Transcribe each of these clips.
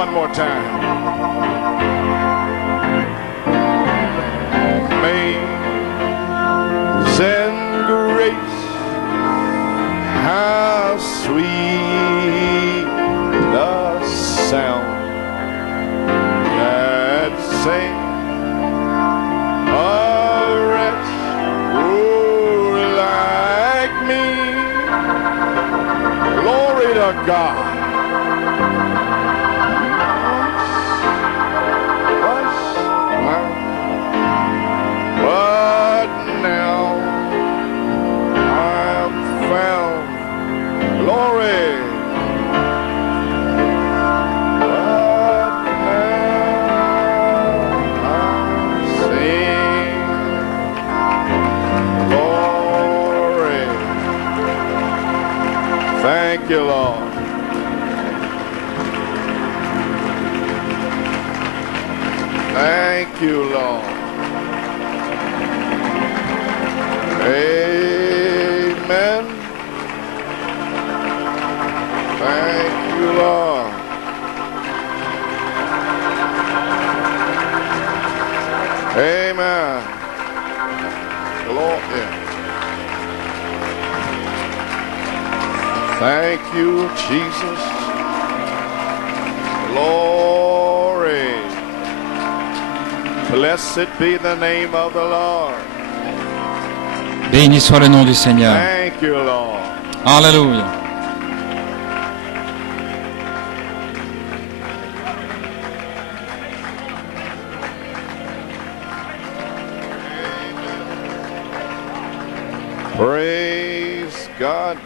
one more time. Amazing grace, how sweet the sound that saved a wretch like me. Glory to God. But now I'm found. Glory. But now I'm sing. Glory. Thank you, Lord. Thank you, Lord. Amen. Thank you, Lord. Amen. Glory. Thank you, Jesus. Glory. Blessed be the name of the Lord. Béni soit le nom du Seigneur. Thank you, Lord. Alléluia. Praise God.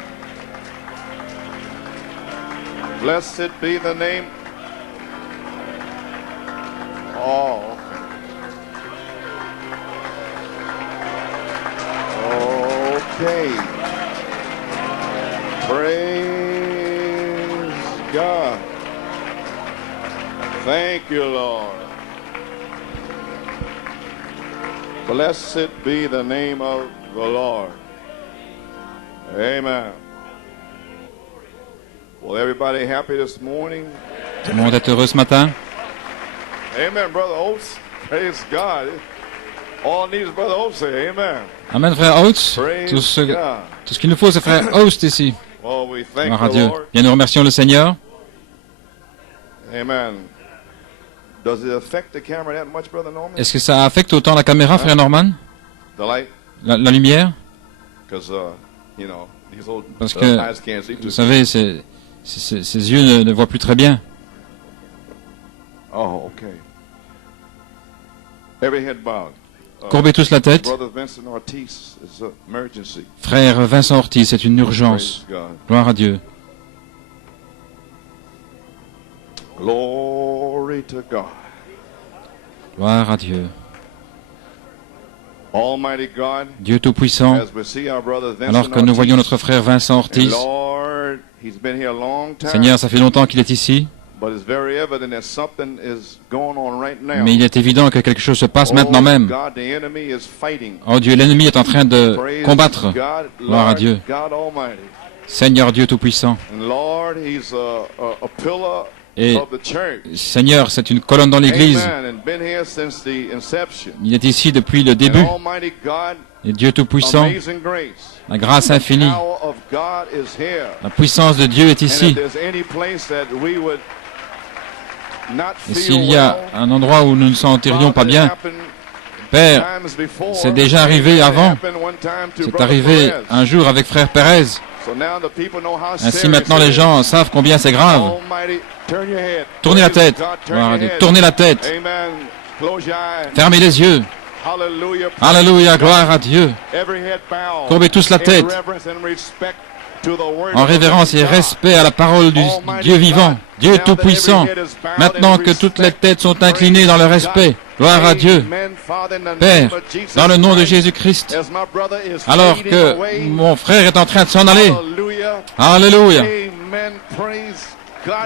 Blessed be the name. Oh, okay. Praise God. Thank you, Lord. Blessed be the name of the Lord. Amen. Well, everybody happy this morning? Tout le monde est heureux ce matin? Amen, Brother Oates. Praise God. All needs Brother Oates say amen. Amen, frère Oates. Praise Tout ce God. qu'il nous faut, c'est frère Oates ici. Oh, we thank Gloire à the Dieu. Lord. Bien, nous remercions le Seigneur. Amen. Does it affect the camera that much, Brother Norman? Est-ce que ça affecte autant la caméra, frère Norman? The light? La lumière? Because, you know, these old Parce que, eyes can't see too. vous savez, ses yeux ne voient plus très bien. Oh, okay. Every head bowed. Courbez tous la tête. Brother Vincent Ortiz, it's an emergency. Frère Vincent Ortiz, c'est une urgence. Praise God. Gloire à Dieu. Glory to God. Gloire à Dieu. Almighty God, Dieu Tout-Puissant, as we see our brother Vincent alors que nous Ortiz, voyons notre frère Vincent and Ortiz, Lord, he's been here a long time, Seigneur, ça fait longtemps qu'il est ici, but it's very evident that something is going on right now. mais il est évident que quelque chose se passe Oh, maintenant même. God, the enemy is fighting. Oh Dieu, l'ennemi est en train de Praise combattre. God, Gloire à Lord Dieu. God Almighty. Seigneur Dieu Tout-Puissant. And Lord, he's a pillar Et of the church. Seigneur, c'est une colonne dans l'Église. Amen. And been here since the inception. Il est ici depuis le And début. Almighty God, Et Dieu Tout-Puissant, amazing grace. la grâce The infinie, power of God is here. la puissance de Dieu est And ici. if there's any place that we would not Et feel s'il y a well, un endroit où nous ne sentirions pas Father, it bien, happened Père, times before. c'est déjà arrivé avant. It happened one time to c'est Brother arrivé Perez. un jour avec frère Pérez. So now the people know how Ainsi serious maintenant it les is. gens savent combien c'est grave. Almighty, turn your head. Tournez la Praise tête. God, turn Gloire à your Dieu. head. Tournez la tête. Amen. Close your eyes. Fermez les yeux. Hallelujah. Alléluia, gloire à Dieu. Every head bowed. Courbez tous la In tête. reverence and respect to the word En of the révérence et living God. respect à la parole du Dieu vivant, Dieu Tout-Puissant. Maintenant que toutes les têtes sont inclinées dans le respect, gloire à Dieu. Père, dans le nom de Jésus-Christ, alors que mon frère est en train de s'en aller, Alléluia,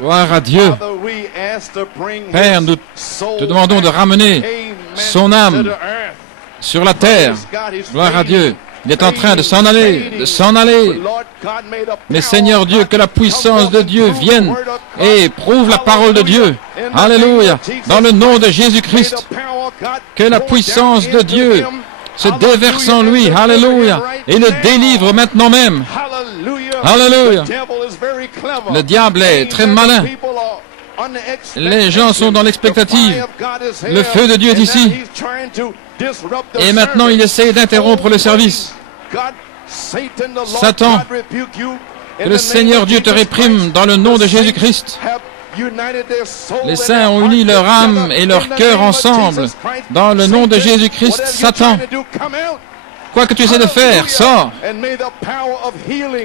gloire à Dieu. Père, nous te demandons de ramener son âme sur la terre, gloire à Dieu. Il est en train de s'en aller, de s'en aller. Mais Seigneur Dieu, que la puissance de Dieu vienne et prouve la parole de Dieu Alléluia. Dans le nom de Jésus-Christ, que la puissance de Dieu se déverse en lui. Alléluia. Et le délivre maintenant même. Alléluia. Le diable est très malin. Les gens sont dans l'expectative. Le feu de Dieu est ici. Et maintenant, il essaie d'interrompre le service. Satan, que le Seigneur Dieu te réprime dans le nom de Jésus-Christ. Les saints ont uni leur âme et leur cœur ensemble. Dans le nom de Jésus-Christ, Satan, quoi que tu essaies de faire, sors.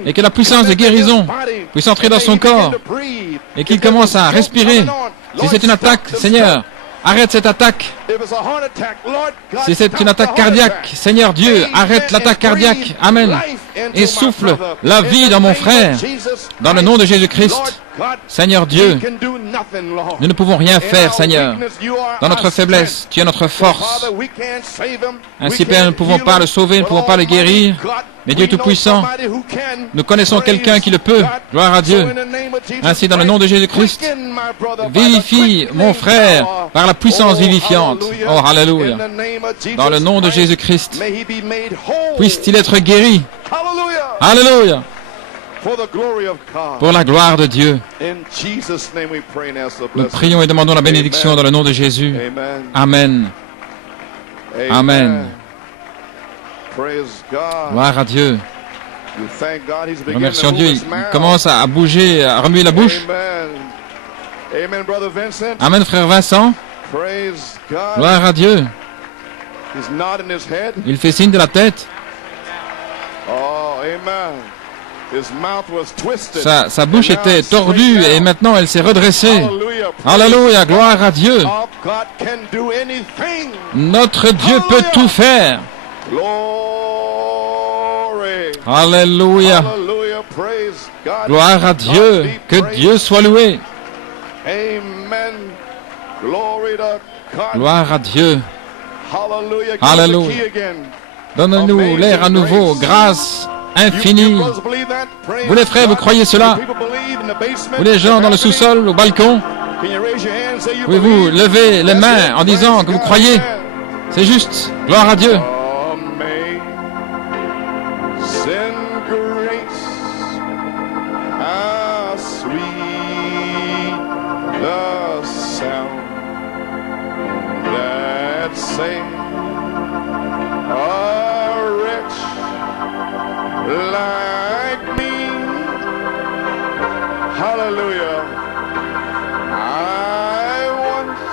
Et que la puissance de guérison puisse entrer dans son corps. Et qu'il commence à respirer. Si c'est une attaque, Seigneur, arrête cette attaque. Si c'est une attaque cardiaque, Seigneur Dieu, arrête l'attaque cardiaque. Amen. Et souffle la vie dans mon frère. Dans le nom de Jésus-Christ. Seigneur Dieu, nous ne pouvons rien faire, Seigneur. Dans notre faiblesse, tu es notre force. Ainsi, Père, nous ne pouvons pas le sauver, nous ne pouvons pas le guérir. Mais Dieu Tout-Puissant, nous connaissons quelqu'un qui le peut. Gloire à Dieu. Ainsi, dans le nom de Jésus-Christ, vivifie mon frère par la puissance vivifiante. Oh, alléluia. Dans le nom de Jésus-Christ, puisse-t-il être guéri. Alléluia. Pour la gloire de Dieu. Nous prions et demandons la bénédiction dans le nom de Jésus. Amen. Amen. Gloire à Dieu. Remercions Dieu. Il commence à bouger, à remuer la bouche. Amen, frère Vincent. Gloire à Dieu. Il fait signe de la tête. Sa bouche était tordue et maintenant elle s'est redressée. Alléluia, gloire à Dieu. Notre Dieu peut tout faire. Alléluia. Gloire à Dieu. Que Dieu soit loué. Gloire à Dieu. Alléluia. Donne-nous l'air à nouveau. Grâce infinie. Vous les frères, vous croyez cela? Vous les gens dans le sous-sol, au balcon, pouvez-vous lever les mains en disant que vous croyez? C'est juste. Gloire à Dieu. Like me, hallelujah. I once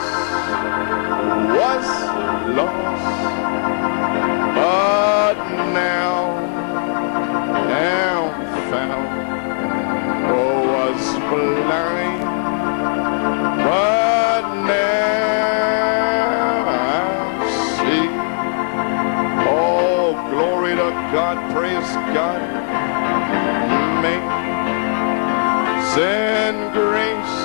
was lost, but now found. Oh, was blind, but now I see. Oh, glory to God, praise God. Send grace,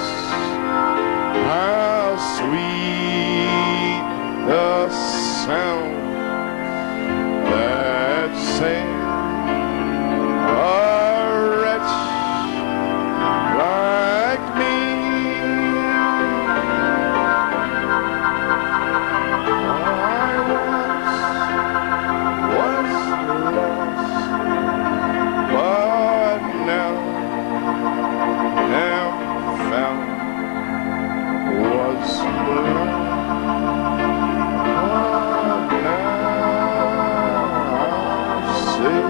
how sweet the sound that saved a wretch like me. I was lost, but now found, was blind, but now I see.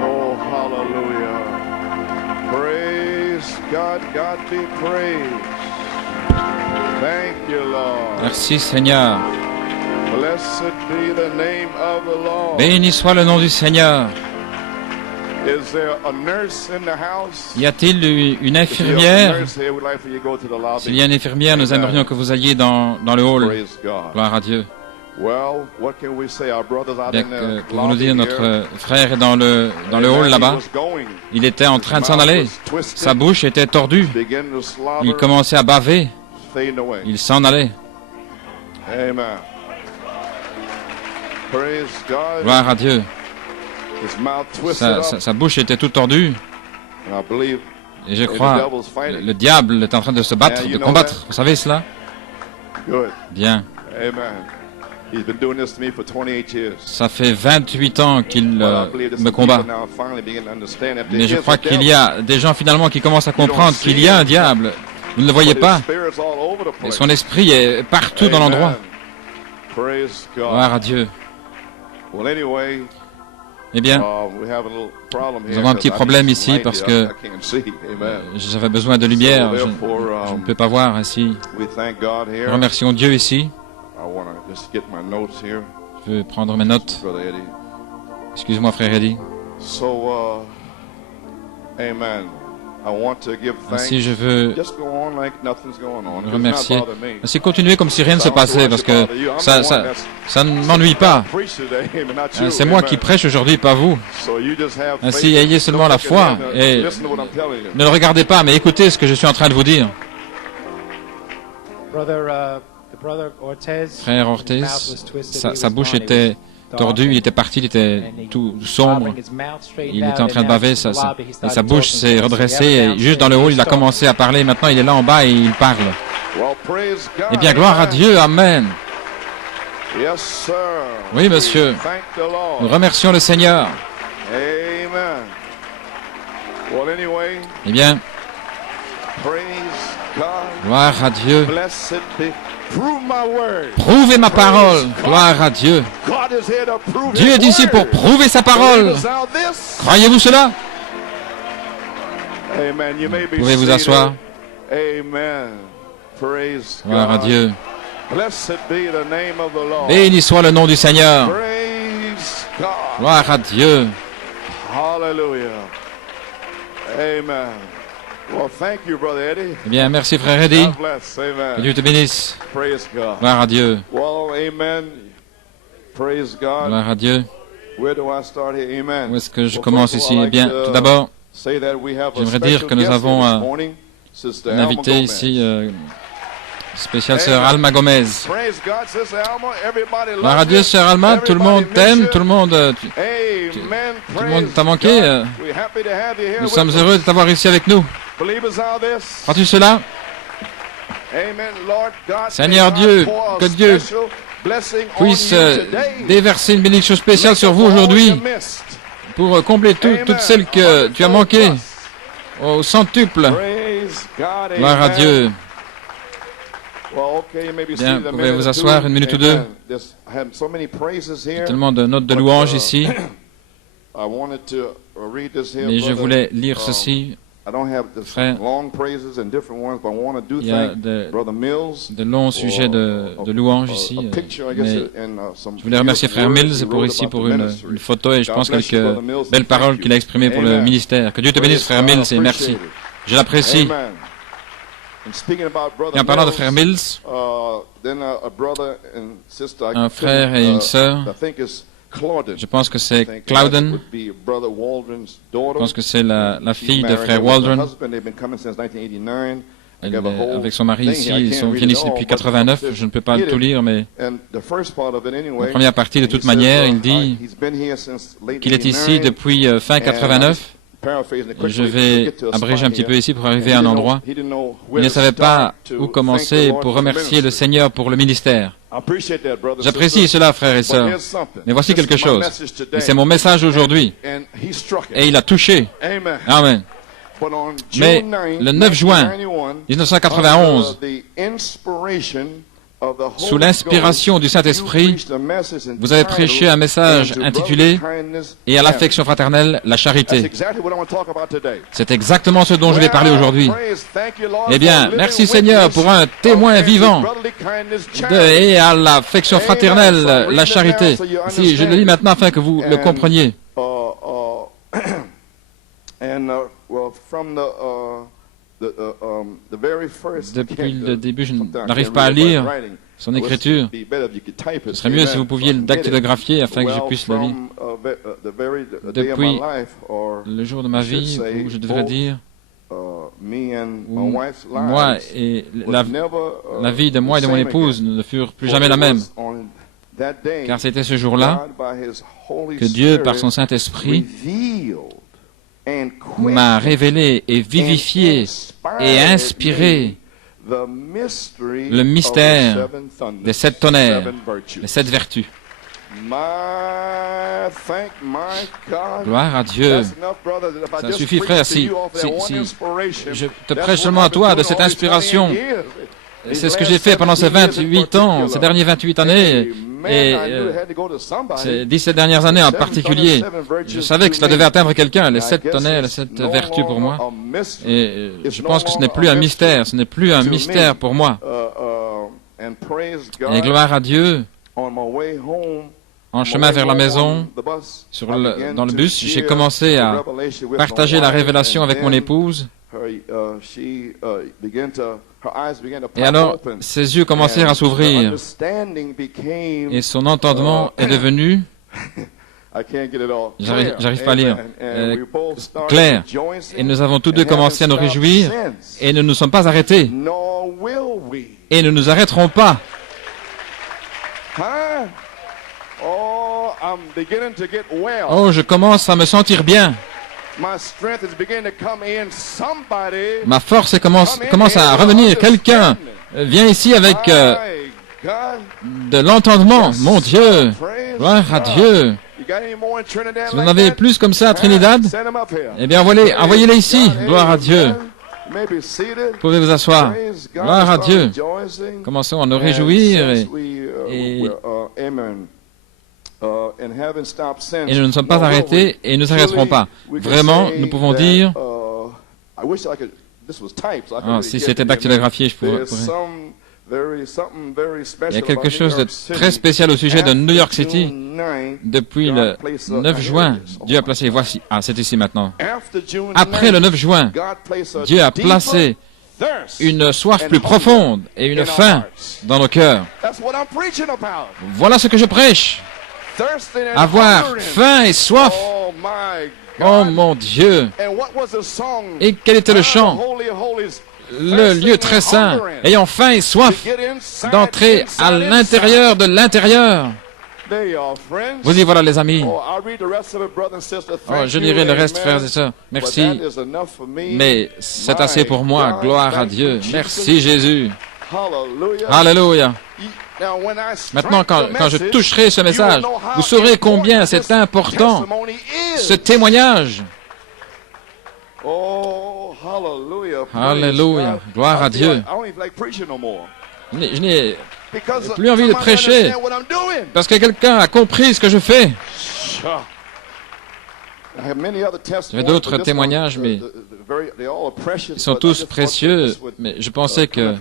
Oh, hallelujah. Praise God, God be praised. Thank you, Lord. Merci, Seigneur. Blessed be the name of the Lord. Béni soit le nom du Seigneur. Is there a nurse in the house? Y a-t-il une infirmière? S'il y a une infirmière, nous aimerions que vous alliez dans le hall. Gloire à Dieu. Bien que, pouvons-nous dire, notre frère est dans le hall là-bas. Il était en train de s'en aller. Sa bouche était tordue. Il commençait à baver. Il s'en allait. Gloire à Dieu. Sa bouche était toute tordue. Et je crois, le diable est en train de se battre, de combattre. Vous savez cela? Bien. Ça fait 28 ans qu'il me combat. Mais je crois qu'il y a des gens finalement qui commencent à comprendre qu'il y a un diable. Vous ne le voyez pas. Et son esprit est partout dans l'endroit. Gloire à Dieu. Eh bien, nous avons un petit problème ici parce que j'avais besoin de lumière. Je ne peux pas voir ainsi. Nous remercions Dieu ici. Je veux prendre mes notes. Excuse-moi, frère Eddie. Ainsi, je veux remercier. Ainsi, continuez comme si rien ne se passait, parce que ça ne m'ennuie pas. C'est moi qui prêche aujourd'hui, pas vous. Ainsi, ayez seulement la foi et ne le regardez pas, mais écoutez ce que je suis en train de vous dire. Frère Ortiz, sa bouche était tordue, il était parti, il était tout sombre, il était en train de baver, et sa bouche s'est redressée, et juste dans le haut, il a commencé à parler, maintenant il est là en bas et il parle. Eh bien, gloire à Dieu, Amen. Oui, monsieur, nous remercions le Seigneur. Eh bien, gloire à Dieu. Prouvez ma parole. Gloire à Dieu. Dieu est ici pour prouver sa parole. Croyez-vous cela? Vous pouvez vous asseoir. Gloire à Dieu. Béni soit le nom du Seigneur. Gloire à Dieu. Amen. Eh bien, merci frère Eddie. Que Dieu te bénisse. Gloire à Dieu. Gloire à Dieu. Où est-ce que je commence ici? Eh bien, tout d'abord, j'aimerais dire que nous avons un invité ici, spécial, sœur Alma Gomez. Gloire à Dieu, sœur Alma, tout le monde t'aime, tout le monde t'a manqué. Nous sommes heureux de t'avoir ici avec nous. Crois-tu cela? Seigneur Dieu, que Dieu puisse déverser une bénédiction spéciale sur vous aujourd'hui pour combler toutes celles que tu as manquées au centuple. Gloire à Dieu. Bien, vous pouvez vous asseoir une minute ou deux. Il y a tellement de notes de louange ici. Mais je voulais lire ceci. Frère, il y a de longs sujets de louange ici, mais je voulais remercier Frère Mills pour une photo et je pense quelques belles paroles qu'il a exprimées pour le ministère. Que Dieu te bénisse, Frère Mills, et merci. Je l'apprécie. Et en parlant de Frère Mills, un frère et une sœur, je pense que c'est Clouden. Je pense que c'est la fille de Frère Waldron. Avec son mari ici, ils viennent ici depuis 89. Je ne peux pas tout lire, mais la première partie, de toute manière, il dit qu'il est ici depuis fin 89. Je vais abréger un petit peu ici pour arriver à un endroit. Il ne savait pas où commencer pour remercier le Seigneur pour le ministère. J'apprécie cela, frères et sœurs. Mais voici quelque chose. Et c'est mon message aujourd'hui. Et il a touché. Amen. Mais le 9 juin 1991, sous l'inspiration du Saint-Esprit, vous avez prêché un message intitulé « Et à l'affection fraternelle, la charité ». C'est exactement ce dont je vais parler aujourd'hui. Eh bien, merci Seigneur pour un témoin vivant de « Et à l'affection fraternelle, la charité ». Si, je le lis maintenant afin que vous le compreniez. Depuis le début, je n'arrive pas à lire son écriture. Ce serait mieux si vous pouviez le dactylographier afin que je puisse le lire. Depuis le jour de ma vie où je devrais dire, où moi et la vie de moi et de mon épouse ne furent plus jamais la même. Car c'était ce jour-là que Dieu, par son Saint-Esprit, m'a révélé et vivifié et inspiré le mystère des 7 tonnerres, les 7 vertus. Gloire à Dieu. Ça suffit, frère, si je te prêche seulement à toi de cette inspiration. C'est ce que j'ai fait pendant ces 28 ans, ces dernières 28 années, et ces 17 dernières années en particulier. Je savais que cela devait atteindre quelqu'un, les 7 tonnerres, les 7 vertus pour moi. Et je pense que ce n'est plus un mystère, ce n'est plus un mystère pour moi. Et gloire à Dieu, en chemin vers la maison, dans le bus, j'ai commencé à partager la révélation avec mon épouse. Et alors, ses yeux commencèrent à s'ouvrir et son entendement est devenu, j'arrive pas à lire, clair. Et nous avons tous deux commencé à nous réjouir et nous ne nous sommes pas arrêtés. Et nous ne nous arrêterons pas. Oh, je commence à me sentir bien. Ma force commence à revenir. Quelqu'un vient ici avec de l'entendement. Mon Dieu, gloire à Dieu. Si vous en avez plus comme ça à Trinidad, eh bien envoyez-les ici. Gloire à Dieu. Vous pouvez vous asseoir. Gloire à Dieu. Commençons à nous réjouir et nous ne sommes pas arrêtés et nous ne s'arrêterons pas. Vraiment, nous pouvons dire, si c'était dactylographié, je pourrais. Il y a quelque chose de très spécial au sujet de New York City. Depuis le 9 juin, Dieu a placé, voici, c'est ici maintenant. Après le 9 juin, Dieu a placé une soif plus profonde et une faim dans nos cœurs. Voilà ce que je prêche. Avoir faim et soif. Oh mon Dieu. Et quel était le chant? Le lieu très saint, ayant faim et soif d'entrer à l'intérieur de l'intérieur. Vous y voilà, les amis. Je lirai le reste, frères et sœurs. Merci. Mais c'est assez pour moi. Gloire à Dieu. Merci, Jésus. Alléluia. Maintenant, quand je toucherai ce message, vous saurez combien c'est important, ce témoignage. Alléluia. Gloire à Dieu. Je n'ai plus envie de prêcher parce que quelqu'un a compris ce que je fais. J'ai d'autres témoignages, mais ils sont tous précieux, mais je pensais que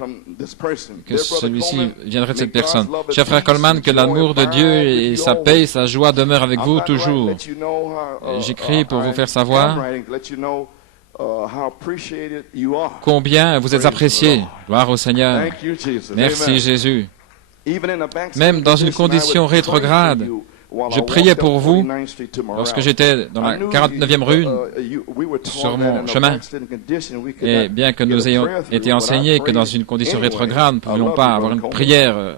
celui-ci viendrait de cette personne. Cher frère Coleman, que l'amour de Dieu et sa paix et sa joie demeurent avec vous toujours. J'écris pour vous faire savoir combien vous êtes appréciés. Gloire au Seigneur. Merci Jésus. Même dans une condition rétrograde, je priais pour vous lorsque j'étais dans la 49e rue sur mon chemin. Et bien que nous ayons été enseignés que dans une condition rétrograde, nous ne pouvions pas avoir une prière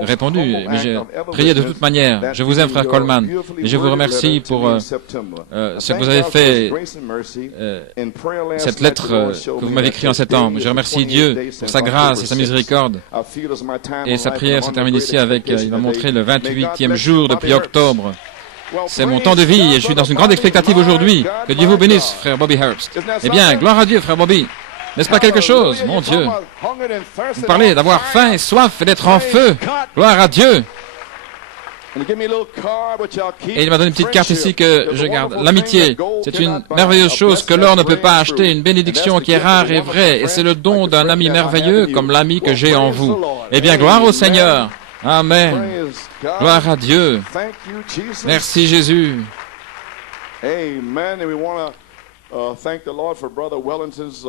répondue. Mais j'ai prié de toute manière. Je vous aime, frère Coleman. Et je vous remercie pour ce que vous avez fait, cette lettre que vous m'avez écrite en septembre. Je remercie Dieu pour sa grâce et sa miséricorde. Et sa prière se termine ici avec, il m'a montré le 28e jour depuis octobre. C'est mon temps de vie et je suis dans une grande expectative aujourd'hui. Que Dieu vous bénisse, frère Bobby Herbst. Eh bien, gloire à Dieu, frère Bobby. N'est-ce pas quelque chose, mon Dieu? Vous parlez d'avoir faim et soif et d'être en feu. Gloire à Dieu. Et il m'a donné une petite carte ici que je garde. L'amitié, c'est une merveilleuse chose que l'or ne peut pas acheter, une bénédiction qui est rare et vraie, et c'est le don d'un ami merveilleux comme l'ami que j'ai en vous. Eh bien, gloire au Seigneur. Amen. Gloire à Dieu. Merci Jésus. Amen. And we want to thank the Lord for Brother Wellington's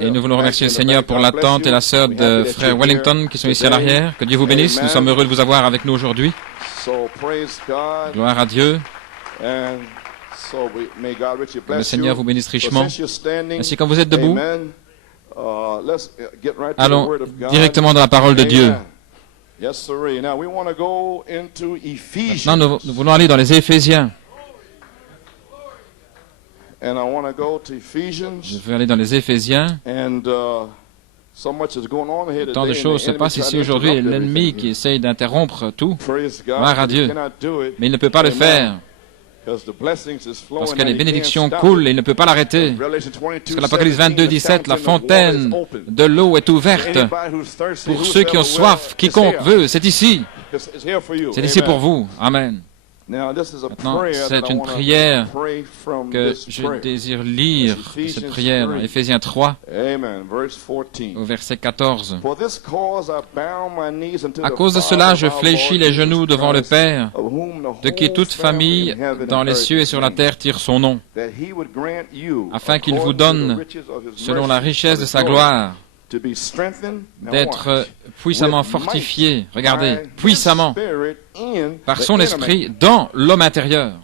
Et nous voulons remercier le Seigneur pour la tante et la sœur de frère Wellington qui sont ici à l'arrière. Que Dieu vous bénisse. Nous sommes heureux de vous avoir avec nous aujourd'hui. Gloire à Dieu. Que le Seigneur vous bénisse richement. Ainsi, quand vous êtes debout, allons directement dans la parole de Dieu. Maintenant, nous voulons aller dans les Éphésiens. And I want to go to Ephesians. Je veux aller dans les Éphésiens. And so much is going on here today. Tant de choses se passent ici aujourd'hui. L'ennemi qui essaye d'interrompre tout. Gloire à Dieu. Mais il ne peut pas le faire. Parce que les bénédictions coulent et il ne peut pas l'arrêter. Parce que l'Apocalypse 22, 17, la fontaine de l'eau est ouverte pour ceux qui ont soif. Quiconque veut, c'est ici. C'est ici pour vous. Amen. Maintenant, c'est une prière que je désire lire, cette prière, Éphésiens 3, au verset 14. À cause de cela, je fléchis les genoux devant le Père, de qui toute famille dans les cieux et sur la terre tire son nom, afin qu'il vous donne, selon la richesse de sa gloire, d'être puissamment fortifié, regardez, puissamment, par son esprit dans l'homme intérieur.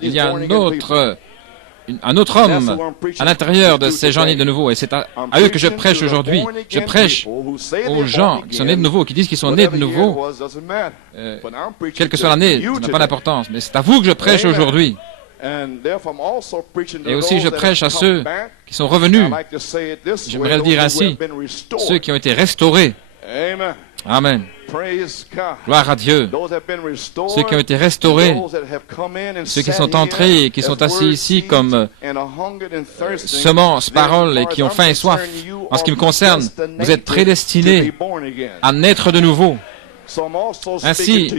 Il y a un autre homme à l'intérieur de ces gens nés de nouveau, et c'est à eux que je prêche aujourd'hui. Je prêche aux gens qui sont nés de nouveau, qui disent qu'ils sont nés de nouveau. Quelle que soit l'année, ça n'a pas d'importance, mais c'est à vous que je prêche aujourd'hui. Et aussi je prêche à ceux qui sont revenus, j'aimerais le dire ainsi, ceux qui ont été restaurés. Amen. Gloire à Dieu. Ceux qui ont été restaurés, ceux qui sont entrés et qui sont assis ici comme semences, paroles et qui ont faim et soif. En ce qui me concerne, vous êtes prédestinés à naître de nouveau. Ainsi,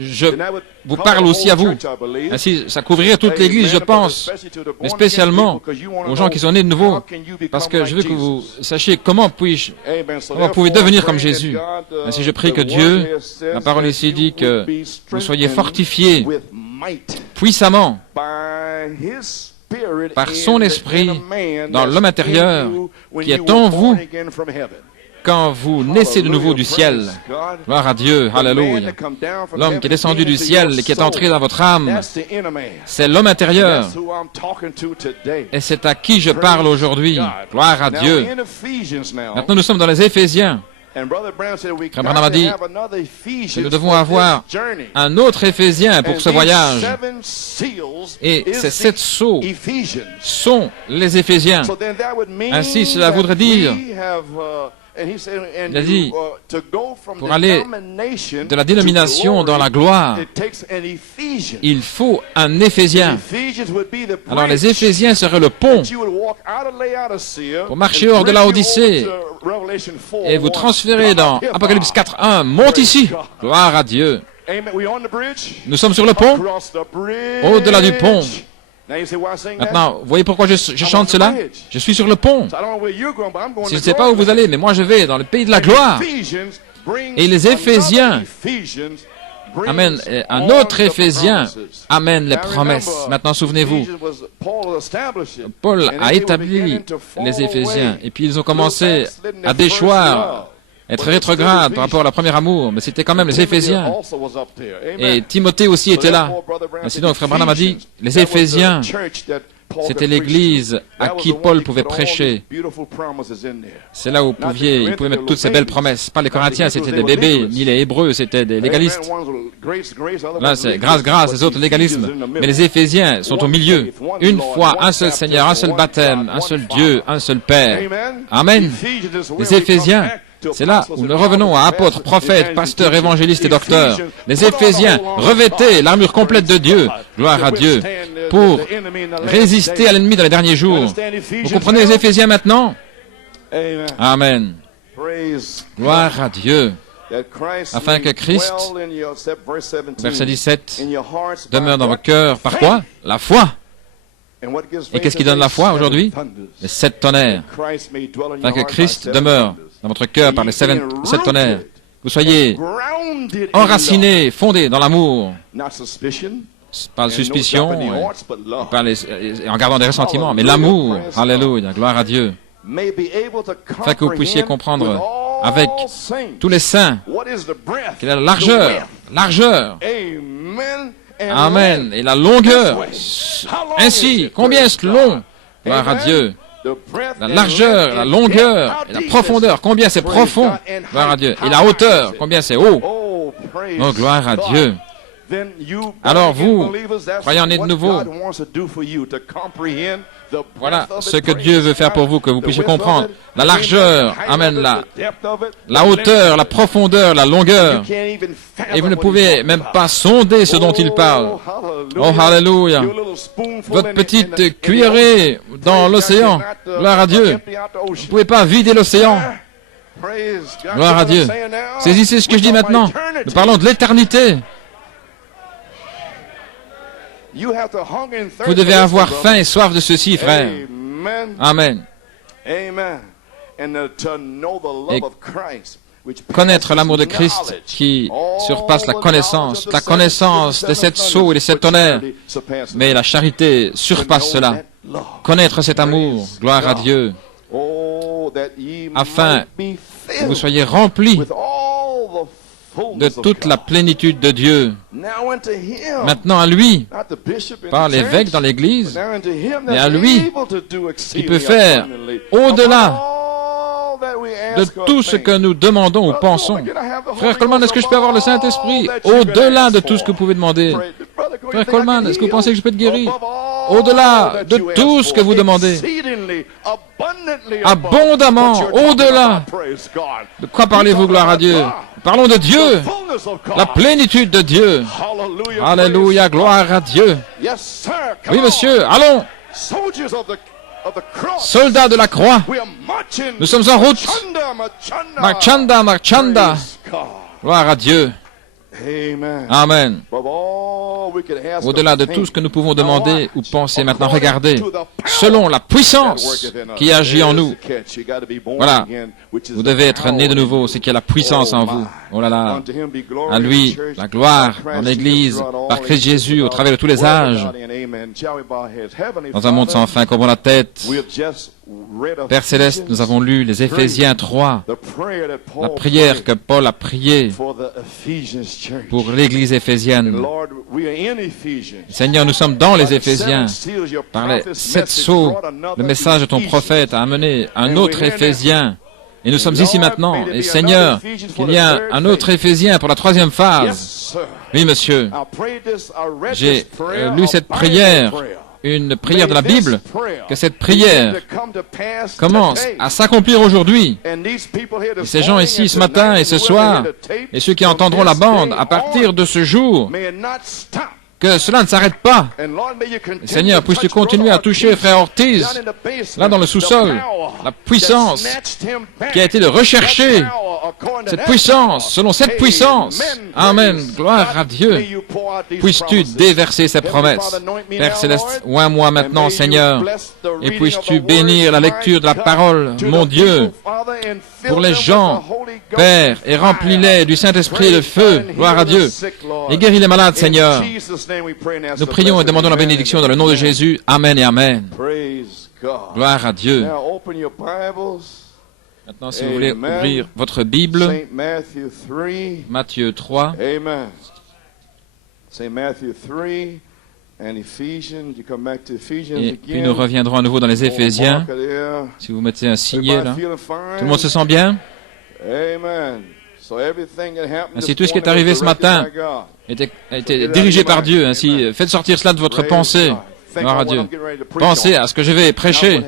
je vous parle aussi à vous. Ainsi, ça couvrirait toute l'Église, je pense, mais spécialement aux gens qui sont nés de nouveau, parce que je veux que vous sachiez comment vous pouvez devenir comme Jésus. Ainsi, je prie que Dieu, la parole ici dit que vous soyez fortifiés puissamment par son esprit dans l'homme intérieur qui est en vous, quand vous naissez de nouveau du ciel. Gloire à Dieu, alléluia. L'homme qui est descendu du ciel et qui est entré dans votre âme, c'est l'homme intérieur. Et c'est à qui je parle aujourd'hui. Gloire à Dieu. Maintenant, nous sommes dans les Éphésiens. Frère Branham a dit que nous devons avoir un autre Éphésien pour ce voyage. Et ces 7 sceaux sont les Éphésiens. Ainsi, cela voudrait dire... Il a dit, pour aller de la dénomination dans la gloire, il faut un Éphésien. Alors les Éphésiens seraient le pont pour marcher hors de la Odyssée et vous transférer dans Apocalypse 4.1. Monte ici. Gloire à Dieu. Nous sommes sur le pont, au-delà du pont. Maintenant, vous voyez pourquoi je chante cela? Je suis sur le pont. Je ne sais pas où vous allez, mais moi je vais dans le pays de la gloire. Et les Éphésiens amènent un autre Éphésien, amène les promesses. Maintenant, souvenez-vous, Paul a établi les Éphésiens, et puis ils ont commencé à déchoir, être rétrograde par rapport à leur premier amour, mais c'était quand même les Éphésiens. Et Timothée aussi était là. Ainsi donc, Frère Branham a dit, les Éphésiens, c'était l'Église à qui Paul pouvait prêcher. C'est là où il pouvait mettre toutes ces belles promesses. Pas les Corinthiens, c'était des bébés, ni les Hébreux, c'était des légalistes. Là, c'est grâce, les autres légalismes. Mais les Éphésiens sont au milieu. Une foi, un seul Seigneur, un seul baptême, un seul Dieu, un seul Père. Amen. Les Éphésiens, c'est là où nous revenons à apôtres, prophètes, pasteurs, évangélistes et docteurs. Les Éphésiens, revêtez l'armure complète de Dieu, gloire à Dieu, pour résister à l'ennemi dans les derniers jours. Vous comprenez les Éphésiens maintenant? Amen. Gloire à Dieu. Afin que Christ, verset 17, demeure dans vos cœurs. Par quoi? La foi. Et qu'est-ce qui donne la foi aujourd'hui? Les 7 tonnerres. Afin que Christ demeure dans votre cœur par les 7 tonnerres. Vous soyez enracinés, fondés dans l'amour. Pas de suspicion, et en gardant des ressentiments, mais l'amour. Alléluia, gloire à Dieu. Afin que vous puissiez comprendre avec tous les saints quelle est la largeur. Amen. Et la longueur. Ainsi, combien est-ce long? Gloire à Dieu. La largeur, la longueur et la profondeur, combien c'est profond, gloire à Dieu. Et la hauteur, combien c'est haut. Oh, gloire à Dieu. Alors vous, croyant nés de nouveau, voilà ce que Dieu veut faire pour vous, que vous puissiez comprendre la largeur, amen, la hauteur, la profondeur, la longueur. Et vous ne pouvez même pas sonder ce dont il parle. Oh, hallelujah. Votre petite cuillerée dans l'océan, gloire à Dieu. Vous ne pouvez pas vider l'océan. Gloire à Dieu. Saisissez ce que je dis maintenant. Nous parlons de l'éternité. Vous devez avoir faim et soif de ceci, frère. Amen. Et connaître l'amour de Christ qui surpasse la connaissance des 7 sceaux et des 7 tonnerres. Mais la charité surpasse cela. Connaître cet amour, gloire à Dieu, afin que vous soyez remplis de toute la plénitude de Dieu. Maintenant à lui, pas l'évêque dans l'Église, mais à lui, qui peut faire au-delà de tout ce que nous demandons ou pensons. Frère Coleman, est-ce que je peux avoir le Saint-Esprit au-delà de tout ce que vous pouvez demander? Frère Coleman, est-ce que vous pensez que je peux être guéri? Au-delà de tout ce que vous demandez. Abondamment, au-delà. De quoi parlez-vous, gloire à Dieu? Parlons de Dieu, la plénitude de Dieu. Alléluia, gloire à Dieu. Oui, monsieur, allons. Soldats de la croix, nous sommes en route. Marchanda, marchanda. Gloire à Dieu. Amen. Au-delà de tout ce que nous pouvons demander ou penser maintenant, regardez, selon la puissance qui agit en nous. Voilà, vous devez être né de nouveau, c'est qu'il y a la puissance en vous. Oh là là, à lui, la gloire en l'Église, par Christ Jésus, au travers de tous les âges. Dans un monde sans fin, courbons la tête. Père Céleste, nous avons lu les Éphésiens 3, la prière que Paul a priée pour l'Église éphésienne. Seigneur, nous sommes dans les Éphésiens. Par les 7 sceaux, le message de ton prophète a amené un autre Éphésien. Et nous sommes ici maintenant. Et Seigneur, qu'il y a un autre Éphésien pour la 3e phase. Oui, monsieur. J'ai lu cette prière, une prière de la Bible, que cette prière commence à s'accomplir aujourd'hui. Et ces gens ici ce matin et ce soir, et ceux qui entendront la bande à partir de ce jour, que cela ne s'arrête pas. Et Seigneur, puisses-tu continuer à toucher frère Ortiz, là dans le sous-sol, la puissance qui a été de rechercher, cette puissance, selon cette puissance. Amen. Gloire à Dieu. Puisses-tu déverser ces promesses. Père Céleste, oins-moi maintenant, Seigneur, et puisses-tu bénir la lecture de la parole, mon Dieu, pour les gens, Père, et remplis-les du Saint-Esprit et de feu. Gloire à Dieu. Et guéris les malades, Seigneur. Nous prions et demandons la bénédiction dans le nom de Jésus. Amen et Amen. Gloire à Dieu. Maintenant, si vous voulez ouvrir votre Bible, Matthieu 3. Et puis nous reviendrons à nouveau dans les Éphésiens. Si vous mettez un signet là. Tout le monde se sent bien? Ainsi, tout ce qui est arrivé ce matin a été dirigé par Dieu. Ainsi, faites sortir cela de votre pensée. Gloire à Dieu. Pensez à ce que je vais prêcher,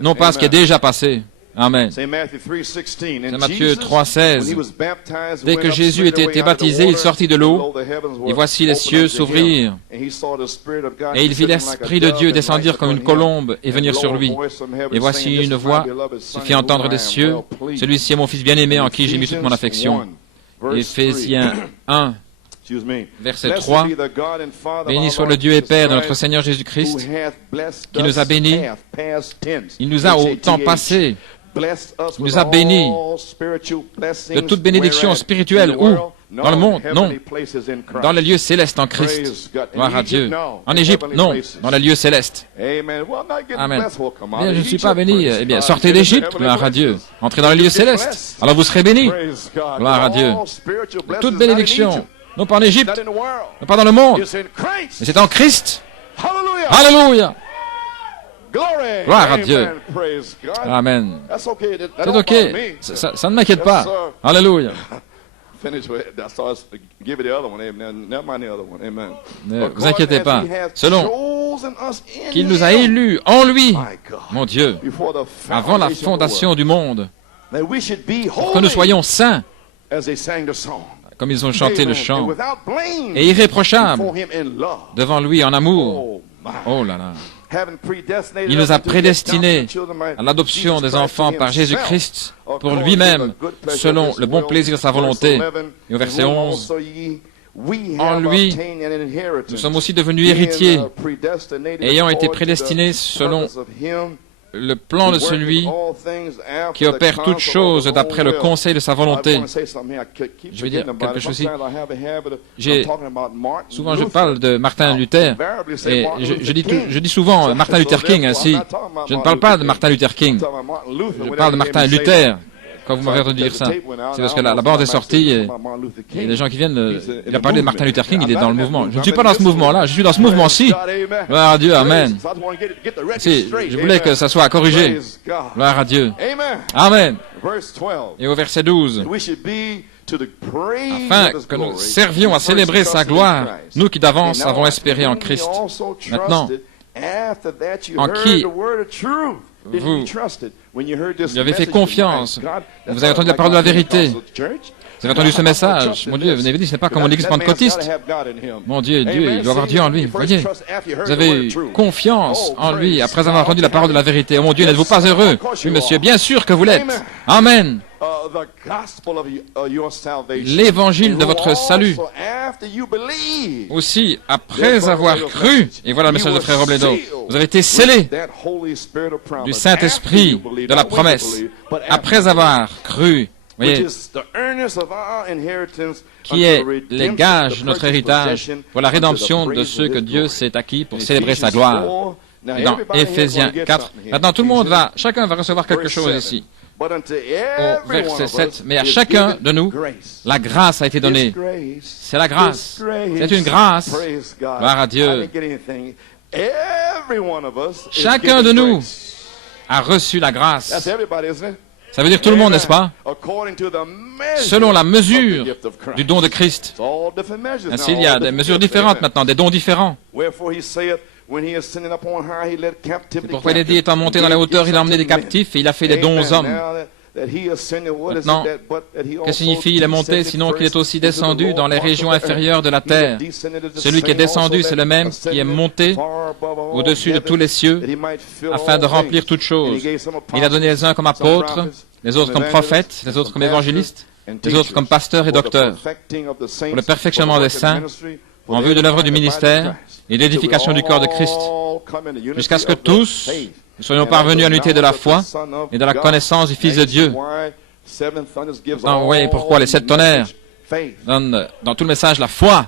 non pas à ce qui est déjà passé. Amen. C'est Matthieu 3,16. Dès que Jésus était été baptisé, il sortit de l'eau, et voici les cieux s'ouvrirent, et il vit l'Esprit de Dieu descendir comme une colombe et venir sur lui. Et voici une voix se fit entendre des cieux, celui-ci est mon Fils bien-aimé en qui j'ai mis toute mon affection. Éphésiens 1. Verset 3, béni soit le Dieu et Père de notre Seigneur Jésus-Christ, qui nous a bénis, il nous a au temps passé, il nous a bénis de toute bénédiction spirituelle. Où? Dans le monde? Non. Dans les lieux célestes en Christ. Gloire à Dieu. En Égypte? Non. Dans les lieux célestes. Amen. Bien, je ne suis pas béni. Eh bien, sortez d'Égypte. Gloire à Dieu. Entrez dans les lieux célestes. Alors vous serez bénis. Gloire à Dieu. De toute bénédiction. Non pas en Égypte, non pas dans le monde, mais c'est en Christ. Alléluia. Gloire à Dieu. Amen. C'est ok. Ça ne m'inquiète pas. Alléluia. Ne vous inquiétez pas. Selon qu'il nous a élus en lui, mon Dieu, avant la fondation du monde, pour que nous soyons saints, comme ils ont chanté le chant, et irréprochables devant lui en amour. Oh là là. Il nous a prédestinés à l'adoption des enfants par Jésus-Christ pour lui-même, selon le bon plaisir de sa volonté. Et au verset 11, en lui, nous sommes aussi devenus héritiers, ayant été prédestinés selon le plan de celui qui opère toutes choses d'après le conseil de sa volonté. Je vais dire quelque chose ici. Souvent je parle de Martin Luther, et je dis souvent Martin Luther King ainsi. Je ne parle pas de Martin Luther King, je parle de Martin Luther. Quand vous m'avez entendu dire ça, c'est parce que la bande est sortie et les gens qui viennent, il a parlé de Martin Luther King, il est dans le mouvement. Je ne suis pas dans ce mouvement-là, je suis dans ce mouvement-ci. Gloire à Dieu, Amen. Si, je voulais que ça soit corrigé. Gloire à Dieu. Amen. Et au verset 12, afin que nous servions à célébrer sa gloire, nous qui d'avance avons espéré en Christ. Maintenant, en qui vous avez fait confiance, vous avez entendu la parole de la vérité, vous avez entendu ce message. Mon Dieu, vous avez dit, ce n'est pas comme mon église pentecôtiste. Mon Dieu, il doit avoir Dieu en lui. Voyez, vous avez confiance en lui après avoir entendu la parole de la vérité. Oh mon Dieu, n'êtes-vous pas heureux? Oui, monsieur, bien sûr que vous l'êtes. Amen. L'évangile de votre salut. Aussi, après avoir cru, et voilà le message de frère Robledo, vous avez été scellés du Saint-Esprit de la promesse, après avoir cru, voyez, qui est les gages de notre héritage pour la rédemption de ceux que Dieu s'est acquis pour célébrer sa gloire. Et dans Éphésiens 4, maintenant tout le monde chacun va recevoir quelque chose ici. Au verset 7, mais à chacun de nous, la grâce a été donnée. C'est la grâce. C'est une grâce. Gloire à Dieu. Chacun de nous a reçu la grâce. Ça veut dire tout le monde, n'est-ce pas? Selon la mesure du don de Christ. Ainsi, il y a des mesures différentes maintenant, des dons différents. C'est pourquoi il est dit, étant monté dans la hauteur, il a emmené des captifs et il a fait des dons aux hommes. Maintenant, que signifie il est monté, sinon qu'il est aussi descendu dans les régions inférieures de la terre? Celui qui est descendu, c'est le même qui est monté au-dessus de tous les cieux, afin de remplir toutes choses. Il a donné les uns comme apôtres, les autres comme prophètes, les autres comme évangélistes, les autres comme pasteurs et docteurs, pour le perfectionnement des saints, en vue de l'œuvre du ministère et de l'édification du corps de Christ, jusqu'à ce que tous nous soyons parvenus à l'unité de la foi et de la connaissance du Fils de Dieu. Oui, pourquoi les 7 tonnerres donnent dans tout le message la foi.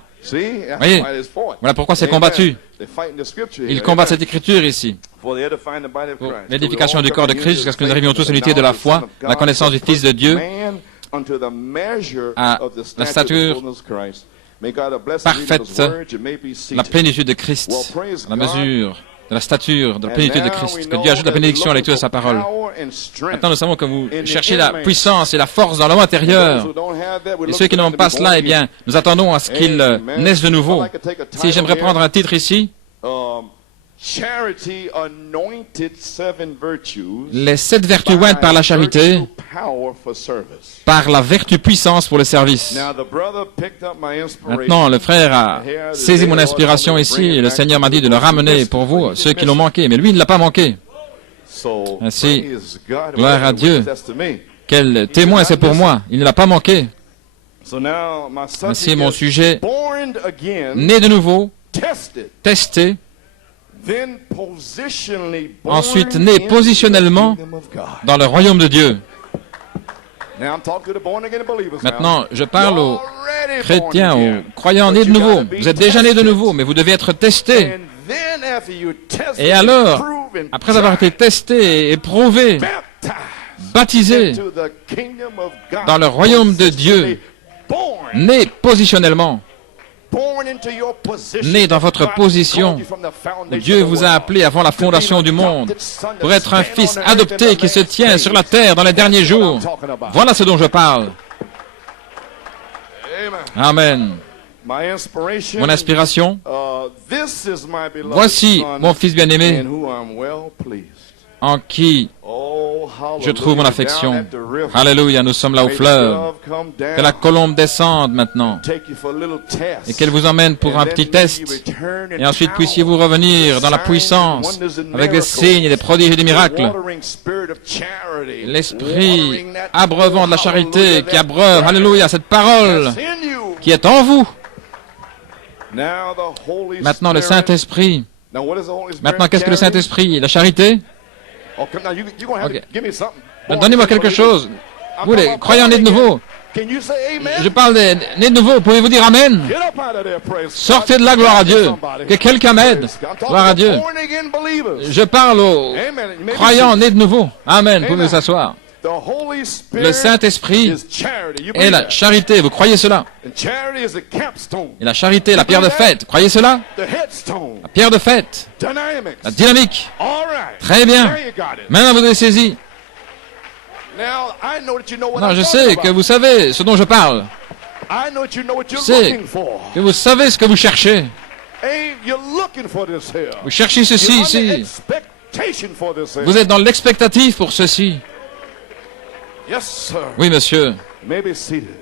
Voyez, voilà pourquoi c'est combattu. Ils combattent cette écriture ici. Pour l'édification du corps de Christ, jusqu'à ce que nous arrivions tous à l'unité de la foi, la connaissance du Fils de Dieu, à la stature parfaite, la plénitude de Christ, la mesure de la stature, de la plénitude de Christ. Que Dieu ajoute la bénédiction à la lecture de sa parole. Maintenant, nous savons que vous cherchez la puissance et la force dans l'homme intérieur. Et ceux qui n'ont pas cela, eh bien, nous attendons à ce qu'ils naissent de nouveau. Si j'aimerais prendre un titre ici, les 7 vertus ointes par la charité, par la vertu puissance pour le service. Maintenant, le frère a saisi mon inspiration ici et le Seigneur m'a dit de le ramener pour vous, ceux qui l'ont manqué. Mais lui, il ne l'a pas manqué. Ainsi, gloire à Dieu. Quel témoin c'est pour moi. Il ne l'a pas manqué. Ainsi, mon sujet, né de nouveau, testé, ensuite né positionnellement dans le royaume de Dieu. Maintenant, je parle aux chrétiens, aux croyants nés de nouveau. Vous êtes déjà nés de nouveau, mais vous devez être testés. Et alors, après avoir été testés et éprouvés, baptisés dans le royaume de Dieu, nés positionnellement, né dans votre position, Dieu vous a appelé avant la fondation du monde pour être un fils adopté qui se tient sur la terre dans les derniers jours. Voilà ce dont je parle. Amen. Mon inspiration, voici mon fils bien-aimé, en qui je trouve mon affection. Alléluia, nous sommes là au fleuve. Que la colombe descende maintenant et qu'elle vous emmène pour un petit test. Et ensuite puissiez-vous revenir dans la puissance avec des signes, des prodiges et des miracles. L'esprit abreuvant de la charité qui abreuve, alléluia, cette parole qui est en vous. Maintenant le Saint-Esprit. Maintenant qu'est-ce que le Saint-Esprit? La charité? Okay. Donnez-moi quelque chose. Vous, les croyants nés de nouveau. Je parle des nés de nouveau. Pouvez-vous dire Amen? Sortez de là, gloire à Dieu. Que quelqu'un m'aide. Gloire à Dieu. Je parle aux croyants nés de nouveau. Amen. Pouvez vous asseoir. Le Saint-Esprit est la charité. Vous croyez cela? Et la charité est la pierre de fête. Croyez cela? La pierre de fête. La dynamique. Très bien. Maintenant, vous avez saisi. Non, je sais que vous savez ce dont je parle. Je sais que vous savez ce que vous cherchez. Vous cherchez ceci ici. Vous êtes dans l'expectative pour ceci. Oui, monsieur. Vous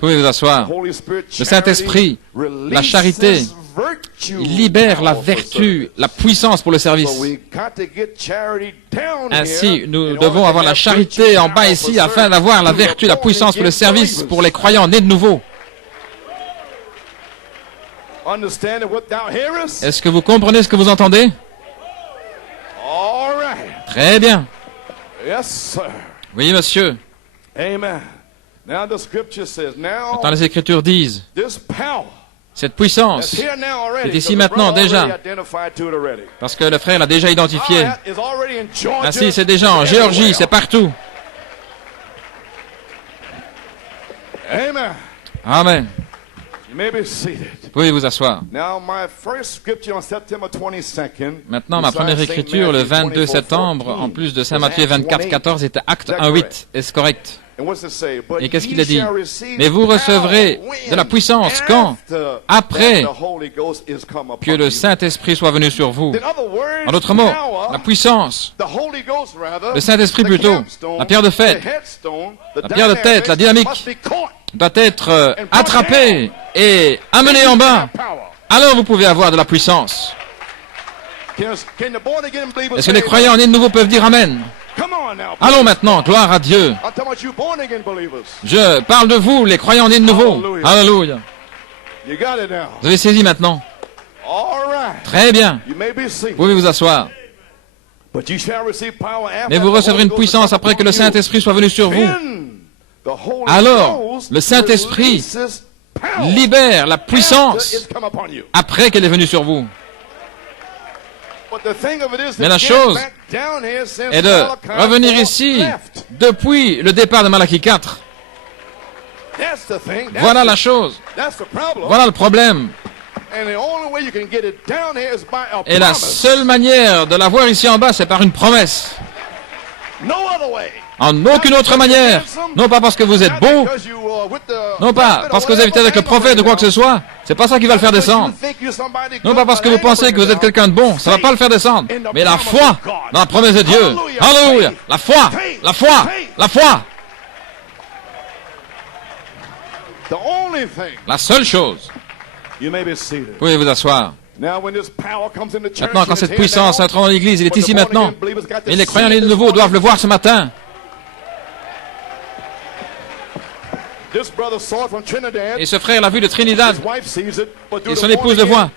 pouvez vous asseoir. Le Saint-Esprit, la charité, il libère la vertu, la puissance pour le service. Ainsi, nous devons avoir la charité en bas ici afin d'avoir la vertu, la puissance pour le service pour les croyants nés de nouveau. Est-ce que vous comprenez ce que vous entendez? Très bien. Oui, monsieur. Maintenant, les Écritures disent, cette puissance est ici maintenant déjà, parce que le frère l'a déjà identifié. Ainsi, c'est déjà en Géorgie, c'est partout. Amen. Vous pouvez vous asseoir. Maintenant, ma première écriture, le 22 septembre, en plus de Saint Matthieu 24, 14, était Acte 1.8. Est-ce correct? Et qu'est-ce qu'il a dit? Mais vous recevrez de la puissance quand? Après que le Saint-Esprit soit venu sur vous. En d'autres mots, la puissance, le Saint-Esprit plutôt, la pierre de fête, la pierre de tête, la dynamique, doit être attrapée et amenée en bas. Alors vous pouvez avoir de la puissance. Est-ce que les croyants nés de nouveau peuvent dire Amen? Allons maintenant, gloire à Dieu. Je parle de vous, les croyants nés de nouveau. Alléluia. Vous avez saisi maintenant. Très bien. Vous pouvez vous asseoir. Mais vous recevrez une puissance après que le Saint-Esprit soit venu sur vous. Alors, le Saint-Esprit libère la puissance après qu'elle est venue sur vous. Mais la chose est de revenir ici depuis le départ de Malachie 4. Voilà la chose. Voilà le problème. Et la seule manière de la voir ici en bas, c'est par une promesse. En aucune autre manière. Non pas parce que vous êtes beau. Non pas parce que vous habitez avec le prophète ou quoi que ce soit. C'est pas ça qui va le faire descendre. Non pas parce que vous pensez que vous êtes quelqu'un de bon. Ça va pas le faire descendre. Mais la foi dans la promesse de Dieu. Alléluia. La foi. La foi. La foi. La seule chose. Vous pouvez vous asseoir. Maintenant, quand cette puissance entre dans l'Église, il est ici maintenant. Et les croyants nés de nouveau doivent le voir ce matin. Et ce frère l'a vu de Trinidad. Et son épouse le voit.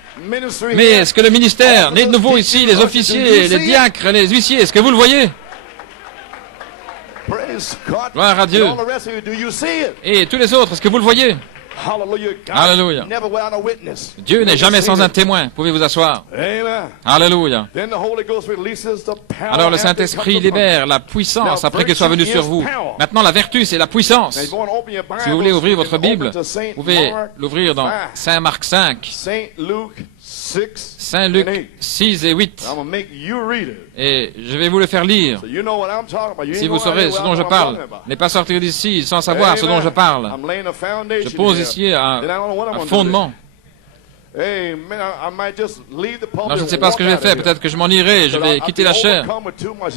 Mais est-ce que le ministère, né de nouveau ici, les officiers, les diacres, les huissiers, est-ce que vous le voyez? Gloire à Dieu. Et tous les autres, est-ce que vous le voyez? Alléluia. Dieu n'est jamais sans un témoin. Pouvez vous asseoir. Alléluia. Alors le Saint-Esprit libère la puissance après qu'elle soit venue sur vous. Maintenant la vertu c'est la puissance. Si vous voulez ouvrir votre Bible, vous pouvez l'ouvrir dans Saint Marc 5. Saint Luc 6 et 8. Et je vais vous le faire lire. Si vous saurez ce dont je parle, n'est pas sortir d'ici sans savoir ce dont je parle. Je pose ici un fondement. Non, je ne sais pas ce que je vais faire. Peut-être que je m'en irai. Je vais quitter la chair.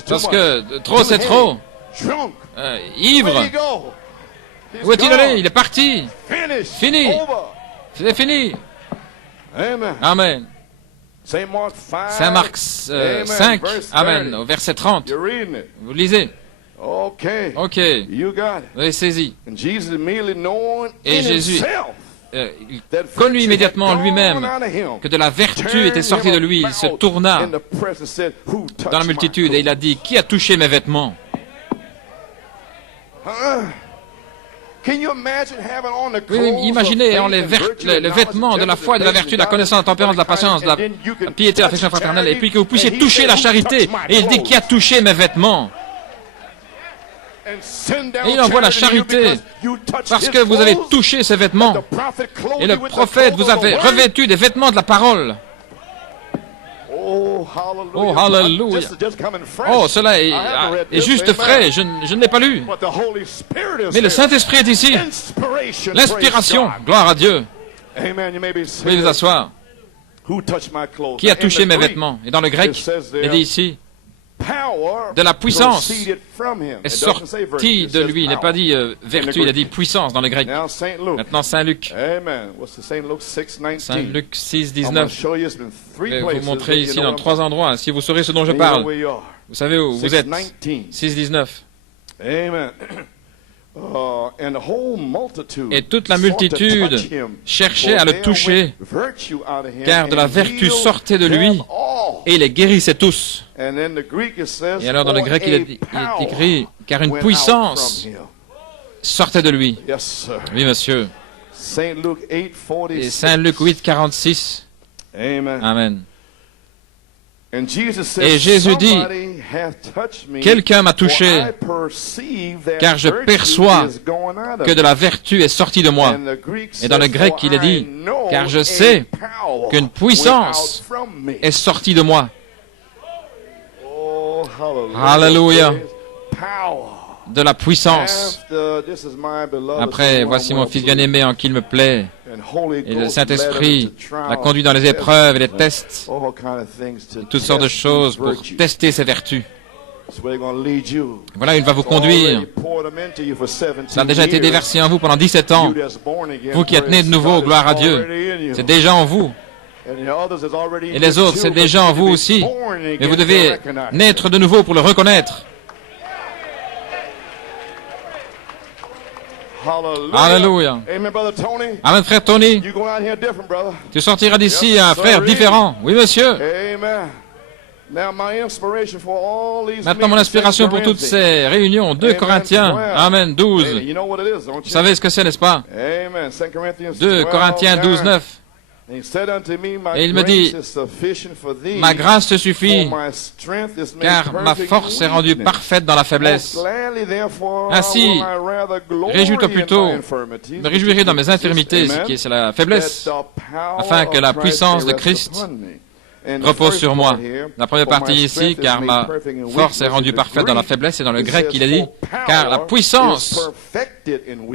Parce que trop, c'est trop. Ivre. Où est-il allé? Il est parti. Fini. C'est fini. Amen. Saint Marc 5. Amen. Au verset 30. Vous lisez. Ok. Vous avez saisi. Et Jésus, il connut immédiatement lui-même que de la vertu était sortie de lui. Il se tourna dans la multitude et il a dit, qui a touché mes vêtements? Oui, imaginez ayant les vêtements de la foi, de la vertu, de la connaissance, de la tempérance, de la patience, de la piété, de l'affection fraternelle, et puis que vous puissiez toucher la charité. Et il dit, qui a touché mes vêtements? Et il envoie la charité parce que vous avez touché ces vêtements. Et le prophète vous avait revêtu des vêtements de la parole. Oh, hallelujah. Oh, cela est juste frais. Je ne l'ai pas lu. Mais le Saint-Esprit est ici. L'inspiration. Gloire à Dieu. Vous pouvez vous asseoir. Qui a touché mes vêtements? Et dans le grec, il dit ici, de la puissance est sortie de lui. Il n'a pas dit vertu, il a dit puissance dans le grec. Maintenant, Saint Luc. Saint Luc 6, 19. Je vais vous montrer ici dans 3 endroits, si vous saurez ce dont je parle. Vous savez où vous êtes. 6, 19. Et toute la multitude cherchait à le toucher, car de la vertu sortait de lui, et il les guérissait tous. Et alors dans le grec, il est écrit, car une puissance sortait de lui. Oui, monsieur. Et Saint Luc 8, 46. Amen. Et Jésus dit, quelqu'un m'a touché, car je perçois que de la vertu est sortie de moi. Et dans le grec, il est dit, car je sais qu'une puissance est sortie de moi. Alléluia. De la puissance. Après, voici mon fils bien-aimé en qui il me plaît. Et le Saint-Esprit l'a conduit dans les épreuves et les tests, et toutes sortes de choses pour tester ses vertus. Voilà, il va vous conduire. Ça a déjà été déversé en vous pendant 17 ans. Vous qui êtes nés de nouveau, gloire à Dieu. C'est déjà en vous. Et les autres, c'est déjà en vous aussi. Mais vous devez naître de nouveau pour le reconnaître. Alléluia. Amen, frère Tony. Tu sortiras d'ici un frère différent. Oui, monsieur. Maintenant, mon inspiration pour toutes ces réunions, 2 Corinthiens, Amen, 12. Vous savez ce que c'est, n'est-ce pas? 2 Corinthiens 12, 9. Et il me dit, ma grâce te suffit, car ma force est rendue parfaite dans la faiblesse. Ainsi, réjouis-toi plutôt, me réjouirai dans mes infirmités, ce qui est la faiblesse, afin que la puissance de Christ repose sur moi. La première partie ici, car ma force est rendue parfaite dans la faiblesse, et dans le grec, il a dit, car la puissance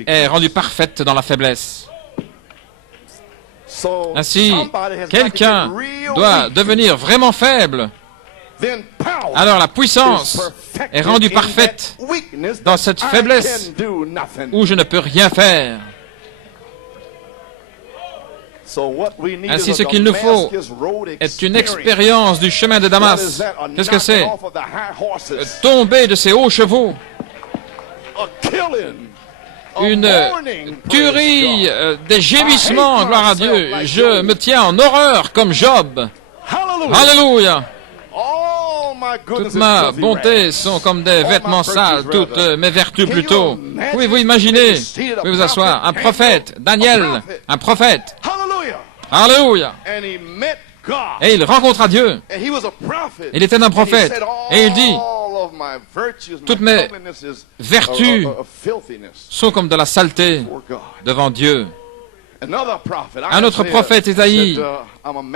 est rendue parfaite dans la faiblesse. Ainsi, quelqu'un doit devenir vraiment faible. Alors la puissance est rendue parfaite dans cette faiblesse où je ne peux rien faire. Ainsi, ce qu'il nous faut est une expérience du chemin de Damas. Qu'est-ce que c'est? Tomber de ces hauts chevaux. Une tuerie, des gémissements, gloire à Dieu. Je me tiens en horreur comme Job. Alléluia. Toute ma bonté sont comme des vêtements sales, toutes mes vertus plutôt. Pouvez-vous imaginer? Pouvez vous asseoir. Un prophète, Daniel, un prophète. Alléluia. Et il rencontra Dieu. Il était un prophète. Et il dit, toutes mes vertus sont comme de la saleté devant Dieu. Un autre prophète, Ésaïe,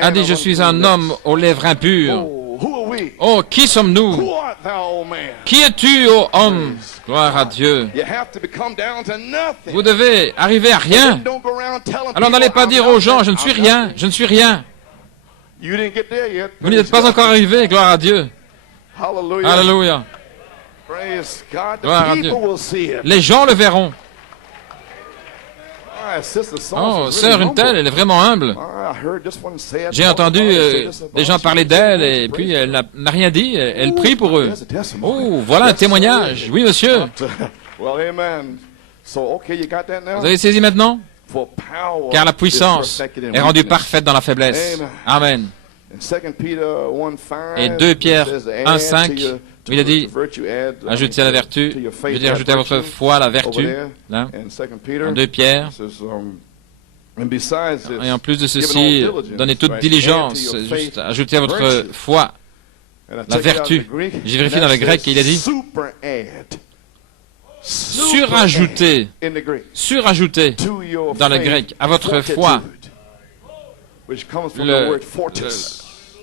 a dit, je suis un homme aux lèvres impures. Oh, qui sommes-nous? Qui es-tu, ô homme? Gloire à Dieu. Vous devez arriver à rien. Alors n'allez pas dire aux gens, je ne suis rien, je ne suis rien. Vous n'y êtes pas encore arrivé, gloire à Dieu. Alléluia. Gloire à Dieu. Les gens le verront. Oh, sœur, une telle, elle est vraiment humble. J'ai entendu des gens parler d'elle et puis elle n'a rien dit. Elle prie pour eux. Oh, voilà un témoignage. Oui, monsieur. Vous avez saisi maintenant? Car la puissance est rendue parfaite dans la faiblesse. Amen. Et 2 Pierre 1,5, il a dit, ajoutez à la vertu, je veux dire, ajoutez à votre foi la vertu. Là, en 2 Pierre. Et en plus de ceci, donnez toute diligence, juste ajoutez à votre foi la vertu. J'ai vérifié dans le grec, il a dit, surajouter dans le grec à votre foi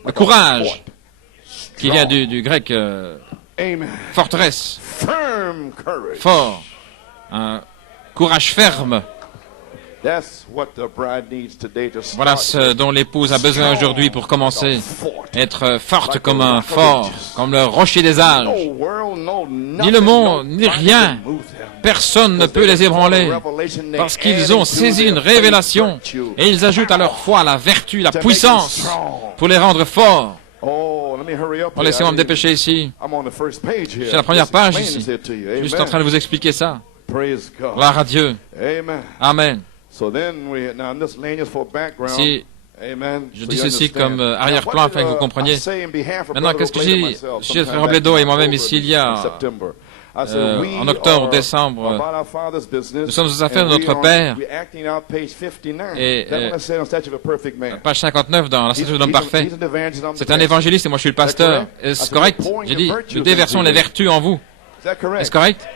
le courage qui vient du grec forteresse, fort, un courage ferme. Voilà ce dont l'épouse a besoin aujourd'hui pour commencer. Être forte comme un fort, comme le rocher des âges. Ni le monde, ni rien. Personne ne peut les ébranler. Parce qu'ils ont saisi une révélation et ils ajoutent à leur foi la vertu, la puissance pour les rendre forts. Oh, laissez-moi me dépêcher ici. Je suis à la première page ici. Je suis juste en train de vous expliquer ça. Gloire à Dieu. Amen. Si je dis ceci comme arrière-plan afin que vous compreniez. Maintenant, qu'est-ce que j'ai dit? Chez Frère Robledo et moi-même ici, il y a en octobre, décembre, nous sommes aux affaires de notre Père. Et page 59 dans la statue de l'homme parfait. C'est un évangéliste et moi je suis le pasteur. Est-ce correct? J'ai dit, nous déversons les vertus en vous. Est-ce correct?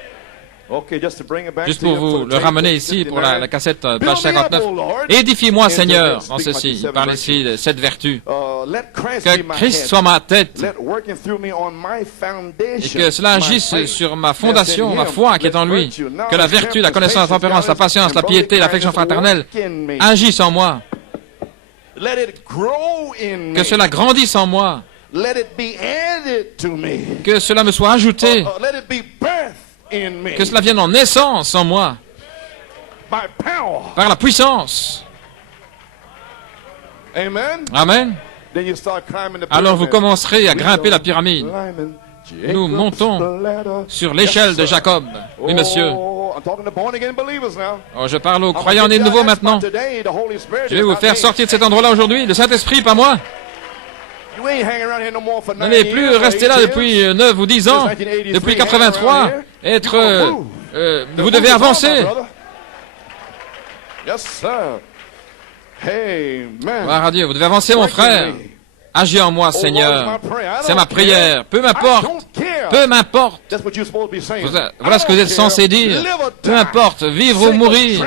Juste pour vous le ramener ici, pour la cassette, page 59. Édifie-moi, Seigneur, en ceci. Il parle ici de cette vertu. Que Christ soit ma tête et que cela agisse sur ma fondation, ma foi qui est en lui. Que la vertu, la connaissance, la tempérance, la patience, la piété, l'affection fraternelle agissent en moi. Que cela grandisse en moi. Que cela me soit ajouté. Que cela vienne en naissance en moi, par la puissance. Amen. Alors vous commencerez à grimper la pyramide. Nous montons sur l'échelle de Jacob. Oui, monsieur. Oh, je parle aux croyants nés de nouveau maintenant. Je vais vous faire sortir de cet endroit-là aujourd'hui. Le Saint-Esprit, pas moi. Vous n'allez plus rester là depuis 9 ou 10 ans, depuis 83, vous devez avancer. Gloire à Dieu, vous devez avancer, mon frère. Agis en moi, Seigneur. C'est ma prière. Peu m'importe. Peu m'importe. Voilà ce que vous êtes censé dire. Peu importe, vivre ou mourir.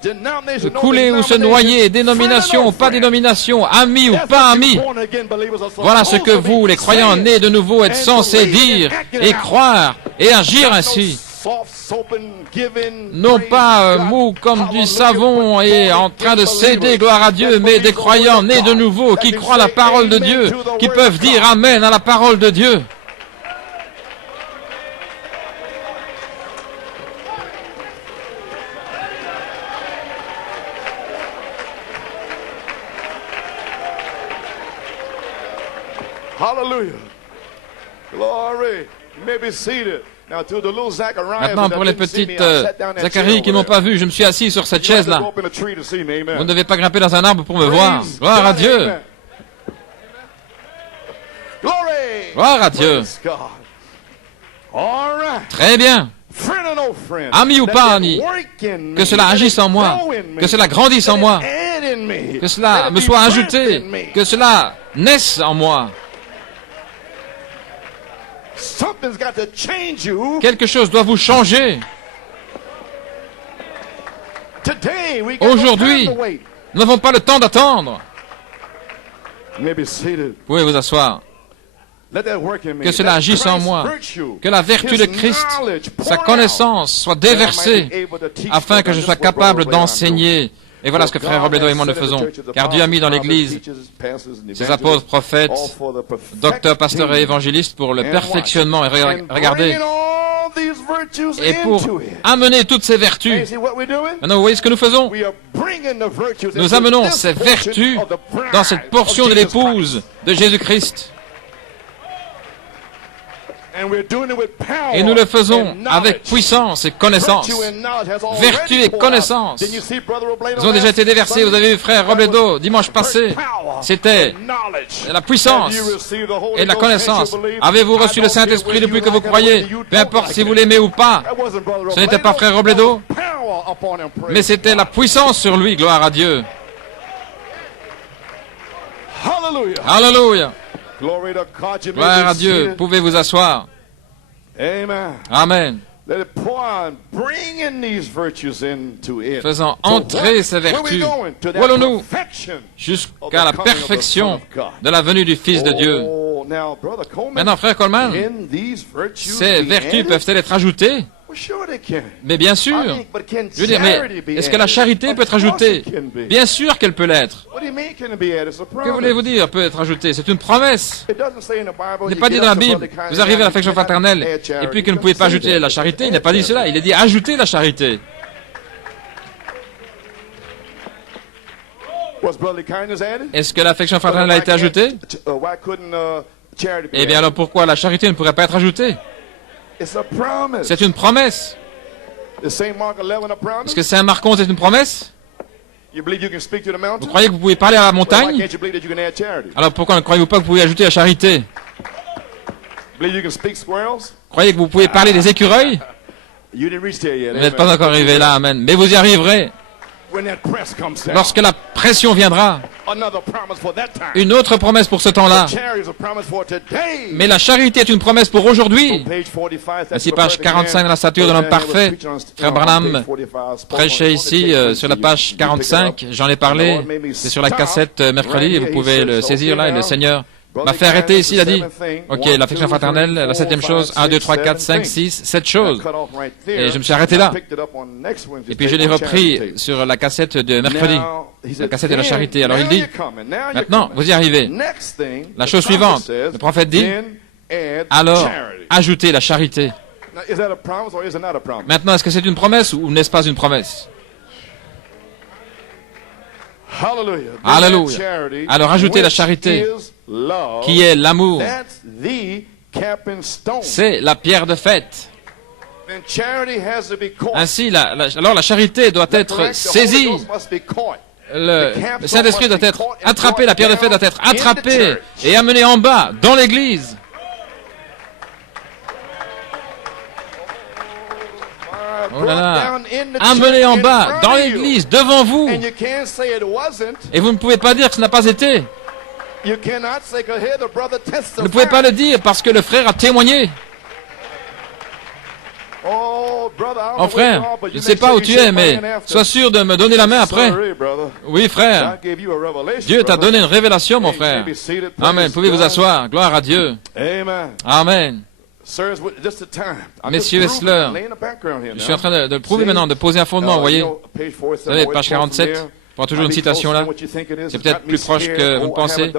Se couler ou se noyer, dénomination ou pas dénomination, amis ou pas amis. Voilà ce que vous, les croyants nés de nouveau, êtes censés dire et croire et agir ainsi. Non pas mou comme du savon et en train de céder, gloire à Dieu, mais des croyants nés de nouveau qui croient la parole de Dieu, qui peuvent dire Amen à la parole de Dieu. Hallelujah. Glory. You may be seated. Now, to the little Zacharias, maintenant, pour les petites Zacharie qui n'ont pas vu, je me suis assis sur cette chaise-là. Vous ne devez pas grimper dans un arbre pour me voir. Gloire à Dieu. Gloire à Dieu. Très bien. Ami ou pas ami, que cela agisse en moi, que cela grandisse en moi, que cela me soit ajouté, que cela naisse en moi. Quelque chose doit vous changer Aujourd'hui, nous n'avons pas le temps d'attendre. Vous pouvez vous asseoir. Que cela agisse en moi, que la vertu de Christ, sa connaissance, soit déversée, afin que je sois capable d'enseigner. Et voilà ce que Frère Robledo et moi nous faisons. Car Dieu a mis dans l'Église ses apôtres, prophètes, docteurs, pasteurs et évangélistes pour le perfectionnement. Et regardez, et pour amener toutes ces vertus. Maintenant, vous voyez ce que nous faisons? Nous amenons ces vertus dans cette portion de l'épouse de Jésus-Christ. Et nous le faisons avec puissance et connaissance. Vertu et connaissance. Ils ont déjà été déversés. Vous avez vu, Frère Robledo, dimanche passé. C'était la puissance et la connaissance. Avez-vous reçu le Saint-Esprit depuis que vous croyez? Peu importe si vous l'aimez ou pas. Ce n'était pas Frère Robledo, mais c'était la puissance sur lui. Gloire à Dieu. Alléluia. Gloire à Dieu. Pouvez vous asseoir. Amen. Faisant entrer ces vertus. Où allons-nous? Jusqu'à la perfection de la venue du Fils de Dieu. Maintenant, Frère Coleman, ces vertus peuvent-elles être ajoutées? Mais bien sûr. Je veux dire, mais est-ce que la charité peut être ajoutée? Bien sûr qu'elle peut l'être. Que voulez-vous dire peut être ajoutée? C'est une promesse. Il n'est pas dit dans la Bible, vous arrivez à l'affection fraternelle, et puis que vous ne pouvez pas ajouter la charité. Il n'est pas dit cela. Il est dit ajouter la charité. Est-ce que l'affection fraternelle a été ajoutée? Eh bien alors pourquoi la charité ne pourrait pas être ajoutée? C'est une promesse. Est-ce que Saint Marc 11 est une promesse? Vous croyez que vous pouvez parler à la montagne? Alors pourquoi ne croyez-vous pas que vous pouvez ajouter la charité? Croyez que vous pouvez parler des écureuils? Vous n'êtes pas encore arrivé là, amen. Mais vous y arriverez. Lorsque la pression viendra, une autre promesse pour ce temps-là. Mais la charité est une promesse pour aujourd'hui. Ainsi, page 45 de la stature de l'homme parfait. Frère Branham prêchait ici sur la page 45. J'en ai parlé. C'est sur la cassette mercredi. Et vous pouvez le saisir là. Et le Seigneur m'a fait arrêter ici. Il a dit, ok, l'affection fraternelle, la septième chose, 1, 2, 3, 4, 5, 6, 7 choses. Et je me suis arrêté là. Et puis je l'ai repris sur la cassette de mercredi, la cassette de la charité. Alors il dit, maintenant, vous y arrivez. La chose suivante, le prophète dit, alors, ajoutez la charité. Maintenant, est-ce que c'est une promesse ou n'est-ce pas une promesse? Alléluia. Alors, ajoutez la charité, qui est l'amour. C'est la pierre de fête. Ainsi, alors la charité doit être saisie. Le Saint-Esprit doit être attrapé, la pierre de fête doit être attrapée et amenée en bas, dans l'Église. Oh là là, amenée en bas, dans l'Église, devant vous. Et vous ne pouvez pas dire que ce n'a pas été. Vous ne pouvez pas le dire parce que le frère a témoigné. Oh frère, je ne sais pas où tu es, mais sois sûr de me donner la main après. Oui frère, Dieu t'a donné une révélation mon frère. Amen, pouvez vous asseoir, gloire à Dieu. Amen. Messieurs, est-ce l'heure? Je suis en train de prouver maintenant, de poser un fondement, vous voyez. Vous savez, page 47. Je prends toujours une citation là. C'est peut-être plus proche que vous ne pensez.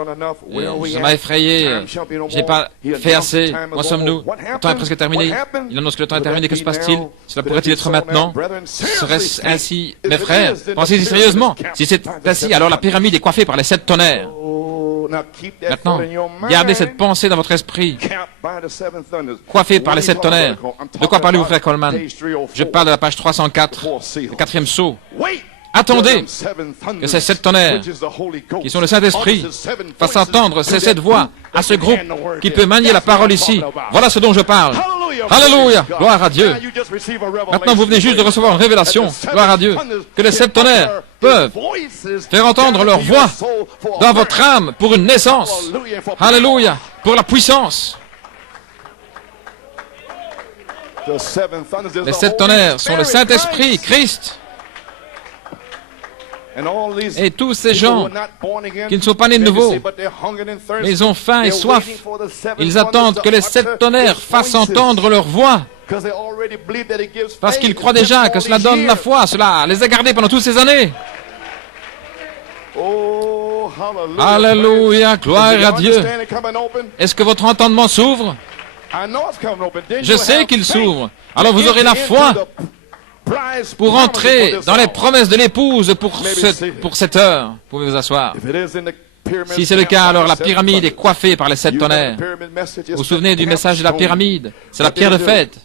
Ça m'a effrayé. Je n'ai pas fait assez. Où sommes-nous? Le temps est presque terminé. Il annonce que le temps est terminé. Que se passe-t-il? Cela pourrait-il être maintenant? Serait-ce ainsi? Mes frères, pensez-y sérieusement. Si c'est ainsi, alors la pyramide est coiffée par les 7 tonnerres. Maintenant, gardez cette pensée dans votre esprit. Coiffée par les 7 tonnerres. De quoi parlez-vous, frère Coleman? Je parle de la page 304, le 4e sceau. Attendez que ces 7 tonnerres, qui sont le Saint-Esprit, fassent entendre ces 7 voix à ce groupe qui peut manier la parole ici. Voilà ce dont je parle. Alléluia! Gloire à Dieu. Maintenant, vous venez juste de recevoir une révélation. Gloire à Dieu. Que les 7 tonnerres peuvent faire entendre leur voix dans votre âme pour une naissance. Alléluia! Pour la puissance. Les 7 tonnerres sont le Saint-Esprit, Christ. Et tous ces gens qui ne sont pas nés de nouveau, mais ils ont faim et soif, ils attendent que les 7 tonnerres fassent entendre leur voix, parce qu'ils croient déjà que cela donne la foi, cela les a gardés pendant toutes ces années. Alléluia, gloire à Dieu. Est-ce que votre entendement s'ouvre? Je sais qu'il s'ouvre. Alors vous aurez la foi pour entrer dans les promesses de l'épouse pour cette heure. Vous pouvez vous asseoir. Si c'est le cas, alors la pyramide est coiffée par les 7 tonnerres. Vous vous souvenez du message de la pyramide? C'est la pierre de fête.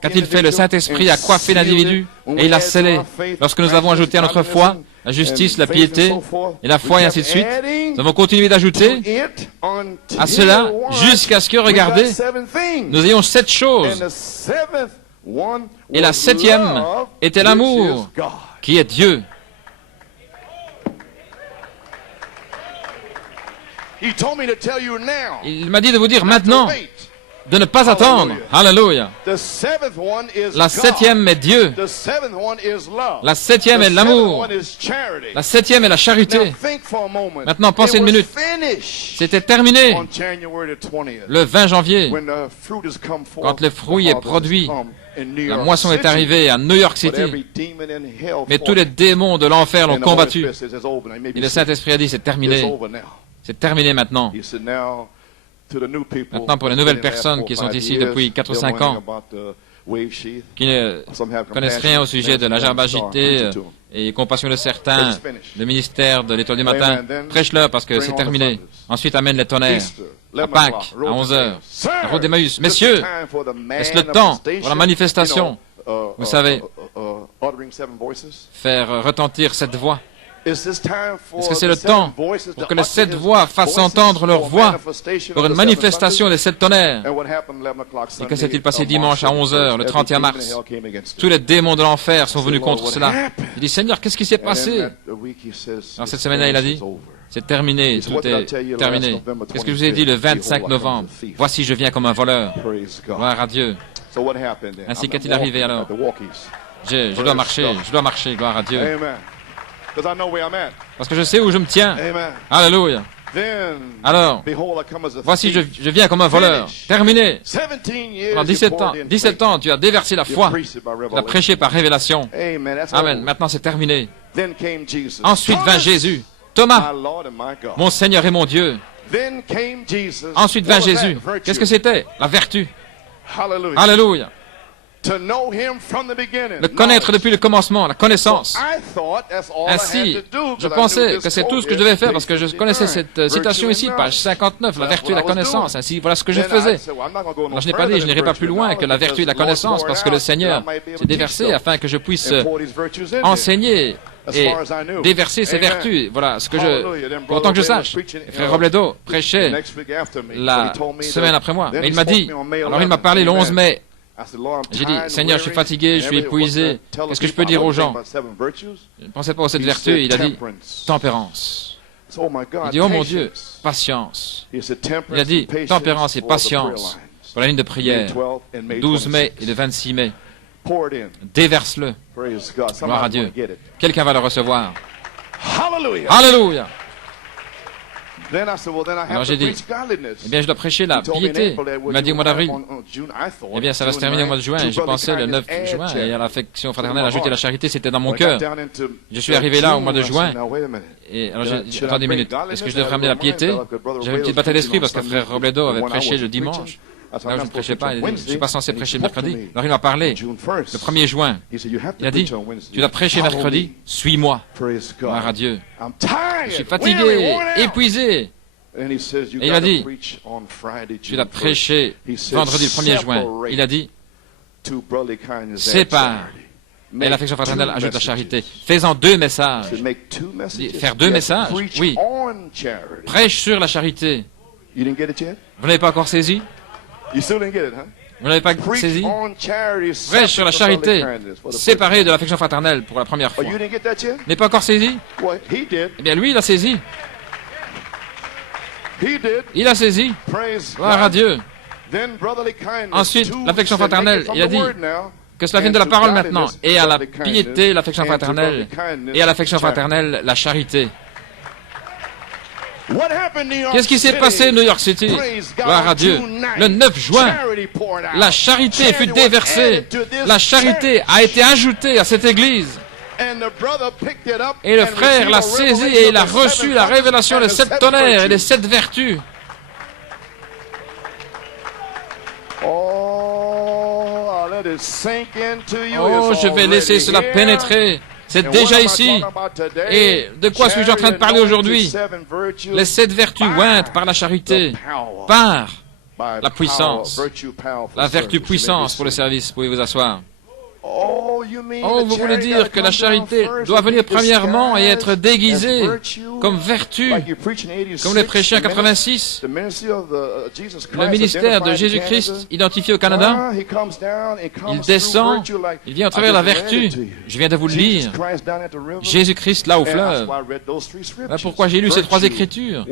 Qu'a-t-il fait? Le Saint-Esprit a coiffé l'individu et il l'a scellé. Lorsque nous avons ajouté à notre foi la justice, la piété et la foi et ainsi de suite, nous avons continué d'ajouter à cela jusqu'à ce que, regardez, nous ayons 7 choses. Et la 7e était l'amour, qui est Dieu. Il m'a dit de vous dire maintenant, de ne pas attendre. Alléluia. La 7e est Dieu. La 7e est l'amour. La 7e est la charité. Maintenant, pensez une minute. C'était terminé le 20 janvier, quand le fruit est produit. La moisson est arrivée à New York City, mais tous les démons de l'enfer l'ont combattu. Et le Saint-Esprit a dit, c'est terminé. C'est terminé maintenant. Maintenant, pour les nouvelles personnes qui sont ici depuis 4 ou 5 ans, qui ne connaissent rien au sujet de la gerbe agitée et compassion de certains, le ministère de l'Étoile du matin, prêche-leur parce que c'est terminé. Ensuite, amène les tonnerres. À Pâques, à 11h, la route d'Emmaüs. Messieurs, est-ce le temps pour la manifestation? Vous savez, faire retentir cette voix. Est-ce que c'est le temps pour que les 7 voix fassent entendre leur voix pour une manifestation des 7 tonnerres? Et que s'est-il passé dimanche à 11h, le 31 mars? Tous les démons de l'enfer sont venus contre cela. Il dit, Seigneur, qu'est-ce qui s'est passé? Alors cette semaine-là, il a dit, c'est terminé, tout est terminé. Qu'est-ce que je vous ai dit le 25 novembre? Voici, je viens comme un voleur. Gloire à Dieu. Ainsi qu'est-il arrivé alors? Je dois marcher, gloire à Dieu. Parce que je sais où je me tiens. Alléluia. Alors, voici, je viens comme un voleur. Terminé. Pendant 17 ans, tu as déversé la foi. Tu as prêché par révélation. Amen. Maintenant, c'est terminé. Ensuite vint Jésus. Thomas, mon Seigneur et mon Dieu. Ensuite vint Jésus. Qu'est-ce que c'était? La vertu. Alléluia. Le connaître depuis le commencement, la connaissance. Ainsi, je pensais que c'est tout ce que je devais faire parce que je connaissais cette citation ici, page 59, la vertu et la connaissance. Ainsi, voilà ce que je faisais. Alors, je n'ai pas dit, je n'irai pas plus loin que la vertu et la connaissance parce que le Seigneur s'est déversé afin que je puisse enseigner et déverser ses vertus. Voilà ce que pour autant que je sache. Frère Robledo prêchait la semaine après moi. Mais il m'a dit, alors il m'a parlé le 11 mai. J'ai dit, Seigneur, je suis fatigué, je suis épuisé. Qu'est-ce que je peux dire aux gens? Je ne pensais pas aux 7 vertus. Il a dit, tempérance. Il dit, oh mon Dieu, patience. Il a dit, tempérance et patience pour la ligne de prière, 12 mai et le 26 mai. Déverse-le. Gloire à Dieu. Quelqu'un va le recevoir. Alléluia. Alors j'ai dit, eh bien je dois prêcher la piété. Il m'a dit au mois d'avril. Eh bien ça va se terminer au mois de juin. J'ai pensé le 9 juin et à l'affection fraternelle, ajouter la charité, c'était dans mon cœur. Je suis arrivé là au mois de juin. Et alors j'ai dit, attendez une minute, est-ce que je devrais ramener la piété? J'avais une petite bataille d'esprit parce que frère Robledo avait prêché le dimanche. Là où je ne prêchais pas, il a dit, je ne suis pas censé prêcher le mercredi. Alors il m'a parlé, le 1er juin. Il a dit, tu dois prêcher mercredi, suis-moi. Gloire à Dieu. Je suis fatigué, épuisé. Et il a dit, tu dois prêcher vendredi le 1er juin. Il a dit, sépare. Et l'affection fraternelle ajoute la charité. Fais-en 2 messages. Faire 2 messages? Oui. Prêche sur la charité. Vous n'avez pas encore saisi? Vous n'avez pas saisi? Prêche sur la charité, séparée de l'affection fraternelle pour la première fois. Vous n'avez pas encore saisi? Eh bien, lui, il a saisi. Il a saisi. Gloire à Dieu. Ensuite, l'affection fraternelle, il a dit, Que cela vienne de la parole maintenant, et à la piété, l'affection fraternelle, et à l'affection fraternelle, la charité. Qu'est-ce qui s'est passé à New York City? Gloire à Dieu. Le 9 juin, la charité fut déversée. La charité a été ajoutée à cette église. Et le frère l'a saisi et il a reçu la révélation des 7 tonnerres et des 7 vertus. Oh, je vais laisser cela pénétrer. C'est déjà ici. Et de quoi suis-je en train de parler aujourd'hui? Les 7 vertus ointes par la charité, par la puissance, la vertu puissance pour le service. Pouvez vous asseoir. Oh, vous voulez dire que la charité doit venir premièrement et être déguisée comme vertu, comme les prêchés en 86, le ministère de Jésus-Christ identifié au Canada, il descend, il vient à travers la vertu. Je viens de vous le lire. Jésus-Christ là au fleuve. Voilà pourquoi j'ai lu ces 3 écritures.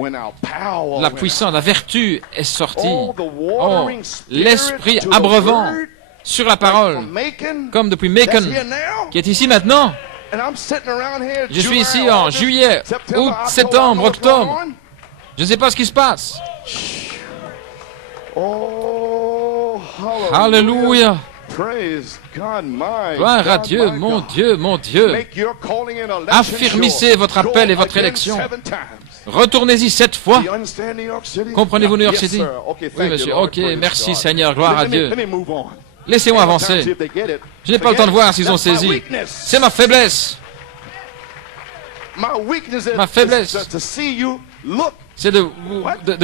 La puissance, la vertu est sortie. Oh, l'esprit abreuvant sur la parole, comme depuis Macon, qui est ici maintenant. Je suis ici en juillet, août, septembre, octobre. Je ne sais pas ce qui se passe. Alléluia. Gloire à Dieu, mon Dieu, mon Dieu. Affirmissez votre appel et votre élection. Retournez-y 7 fois. Comprenez-vous New York City? Oui, monsieur. Ok, merci Seigneur, gloire à Dieu. Laissez-moi avancer. Je n'ai pas le temps de voir s'ils ont saisi. C'est ma faiblesse. Ma faiblesse, c'est de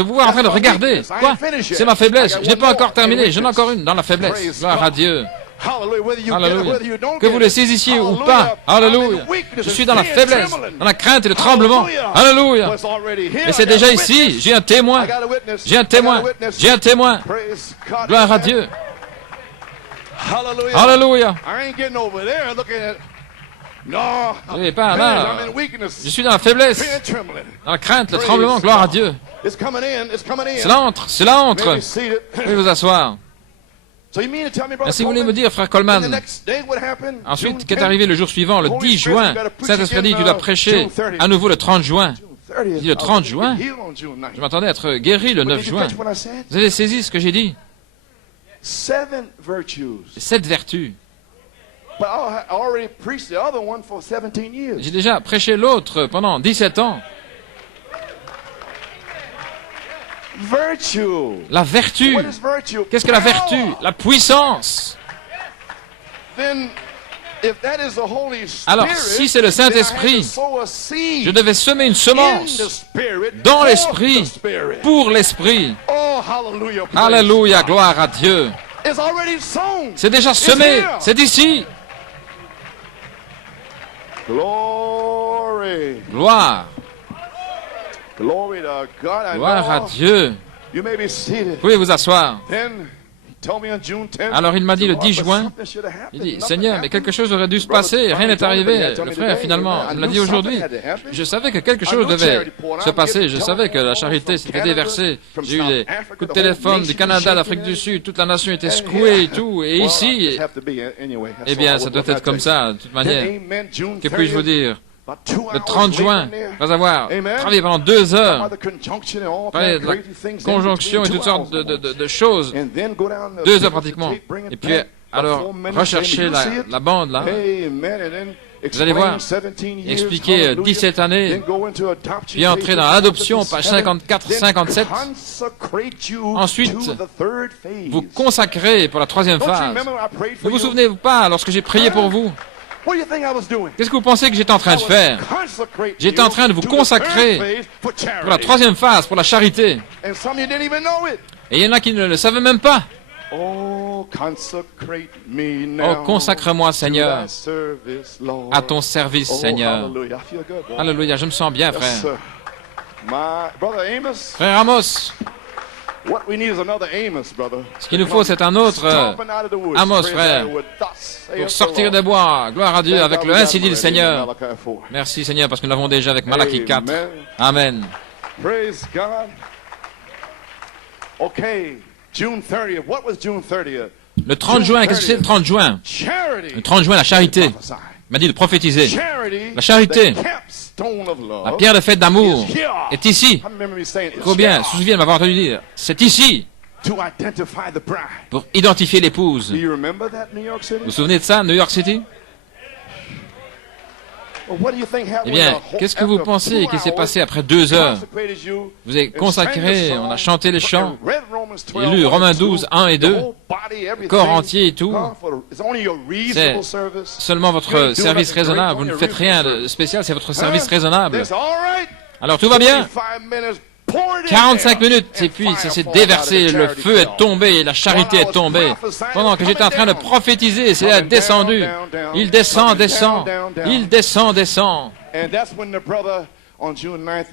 vous voir en train de regarder. Quoi? C'est ma faiblesse. Je n'ai pas encore terminé. J'en ai encore une dans la faiblesse. Gloire à Dieu. Alléluia. Que vous le saisissiez ou pas. Alléluia. Je suis dans la faiblesse, dans la crainte et le tremblement. Alléluia. Mais c'est déjà ici. J'ai un témoin. J'ai un témoin. J'ai un témoin. Gloire à Dieu. Alléluia. Oui, pas là. Je suis dans la faiblesse, dans la crainte, le tremblement. Gloire à Dieu. Cela entre, cela entre. Veuillez vous asseoir. Et si vous voulez me dire, frère Coleman, ensuite, qu'est arrivé le jour suivant, le 10 juin, Saint-Esprit dit, tu dois prêcher à nouveau le 30 juin. Il dit le 30 juin. Je m'attendais à être guéri le 9 juin. Vous avez saisi ce que j'ai dit? 7 vertus. J'ai déjà prêché l'autre pendant 17 ans. La vertu. Qu'est-ce que la vertu? La puissance. Alors, si c'est le Saint-Esprit, je devais semer une semence dans l'Esprit, pour l'Esprit. Alléluia, gloire à Dieu. C'est déjà semé, c'est ici. Gloire. Gloire à Dieu. Vous pouvez vous asseoir. Alors il m'a dit le 10 juin, il dit, Seigneur, mais quelque chose aurait dû se passer, rien n'est arrivé. Le frère, finalement, il me l'a dit aujourd'hui. Je savais que quelque chose devait se passer, je savais que la charité s'était déversée. J'ai eu des coups de téléphone du Canada, d'Afrique du Sud, toute la nation était secouée et tout. Et ici, eh bien, ça doit être comme ça, de toute manière. Que puis-je vous dire? Le 30 juin, vas avoir travaillé pendant 2 heures, parler de la conjonction et toutes sortes de choses, 2 heures pratiquement. Et puis, alors, rechercher la bande là. Vous allez voir, expliquer 17 années, puis entrer dans l'adoption, page 54-57. Ensuite, vous consacrez pour la 3e phase. Ne vous souvenez pas lorsque j'ai prié pour vous? Qu'est-ce que vous pensez que j'étais en train de faire? J'étais en train de vous consacrer pour la 3e phase, pour la charité. Et il y en a qui ne le savaient même pas. Oh, consacre-moi, Seigneur, à ton service, Seigneur. Alléluia, je me sens bien, frère. Frère Amos, ce qu'il nous faut, c'est un autre Amos, frère, pour sortir des bois. Gloire à Dieu, avec le ainsi dit le Seigneur. Merci, Seigneur, parce que nous l'avons déjà avec Malachie 4. Amen. Le 30 juin, qu'est-ce que c'est le 30 juin? Le 30 juin, la charité. Il m'a dit de prophétiser. La charité, la pierre de fête d'amour, est ici. Combien se souviennent m'avoir entendu dire? C'est ici. Pour identifier l'épouse. Vous vous souvenez de ça, New York City? Eh bien, qu'est-ce que vous pensez qui s'est passé après 2 heures? Vous avez consacré, on a chanté les chants, et lu Romains 12, 1 et 2, corps entier et tout. C'est seulement votre service raisonnable. Vous ne faites rien de spécial, c'est votre service raisonnable. Alors tout va bien. 45 minutes, et puis ça s'est déversé, le feu est tombé, la charité est tombée. Pendant que j'étais en train de prophétiser, c'est descendu. Il descend, descend. Il descend, descend.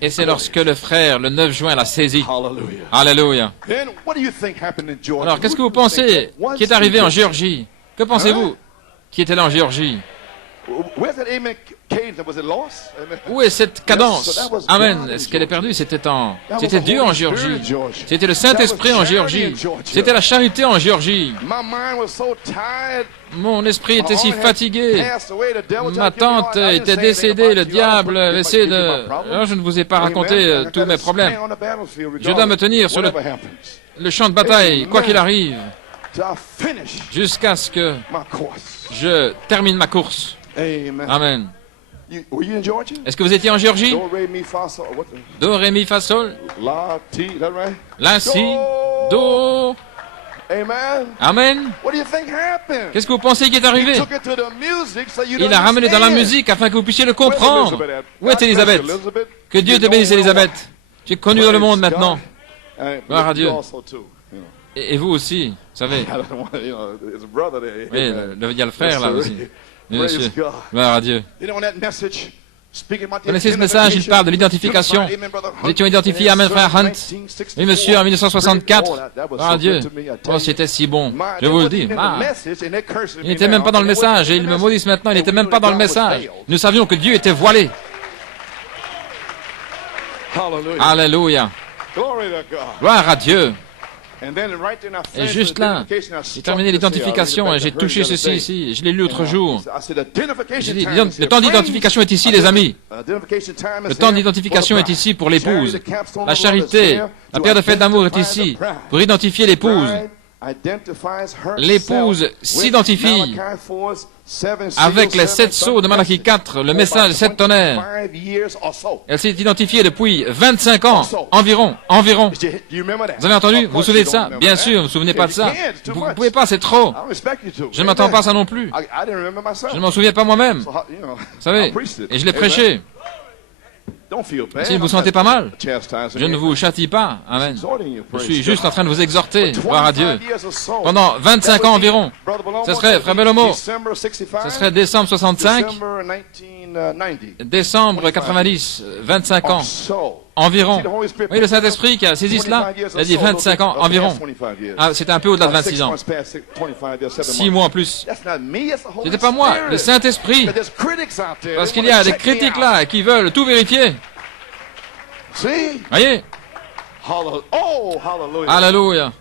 Et c'est lorsque le frère, le 9 juin, l'a saisi. Alléluia. Alors, qu'est-ce que vous pensez qui est arrivé en Géorgie? Que pensez-vous qui était là en Géorgie? Où est cette cadence? Amen. Est-ce qu'elle est perdue? C'était Dieu en Géorgie. C'était le Saint-Esprit en Géorgie. C'était la charité en Géorgie. Mon esprit était si fatigué. Ma tante était décédée. Le diable essaie de... Alors, je ne vous ai pas raconté tous mes problèmes. Je dois me tenir sur le champ de bataille, quoi qu'il arrive, jusqu'à ce que je termine ma course. Amen. Est-ce que vous étiez en Géorgie? Do, ré, mi, fa, sol. La, si, do. Amen. Qu'est-ce que vous pensez qui est arrivé? Il a ramené dans la musique afin que vous puissiez le comprendre. Où est Élisabeth? Que Dieu te bénisse, Élisabeth. Tu es connue dans le monde maintenant. Gloire à Dieu. Et vous aussi, vous savez. Oui, il y a le frère là aussi. Monsieur, gloire à Dieu. Vous connaissez ce message? Il parle de l'identification. Nous étions identifiés, amen, frère Hunt. Oui, monsieur, en 1964. Gloire à Dieu. Oh, c'était si bon. Je vous le dis. Il n'était même pas dans le message. Et ils me maudissent maintenant. Il n'était même pas dans le message. Nous savions que Dieu était voilé. Alléluia. Gloire à Dieu. Et juste là, j'ai terminé l'identification et j'ai touché ceci ici. Je l'ai lu l'autre jour. J'ai dit, le temps d'identification est ici, les amis. Le temps d'identification est ici pour l'épouse. La charité, la pierre de fête d'amour est ici pour identifier l'épouse. L'épouse s'identifie avec les 7 sceaux de Malachie 4, le message des 7 tonnerres. Elle s'est identifiée depuis 25 ans, environ. Vous avez entendu? Vous vous souvenez de ça? Bien sûr, vous ne vous souvenez pas de ça. Vous ne pouvez pas, c'est trop. Je ne m'attends pas à ça non plus. Je ne m'en souviens pas moi-même. Vous savez, et je l'ai prêché. Si vous ne vous sentez pas mal, je ne vous châtie pas. Amen. Je suis juste en train de vous exhorter. Gloire à Dieu. Pendant 25 ans environ. Ce serait, frère Belomo, ce serait décembre 65, décembre 90, 25 ans. Environ. Oui, le Saint-Esprit qui a saisi cela, il a dit 25 ans environ. Ah, c'était un peu au-delà de 26 ans. 6 mois en plus. C'était pas moi, le Saint-Esprit. Parce qu'il y a des critiques là qui veulent tout vérifier. Voyez? Alléluia.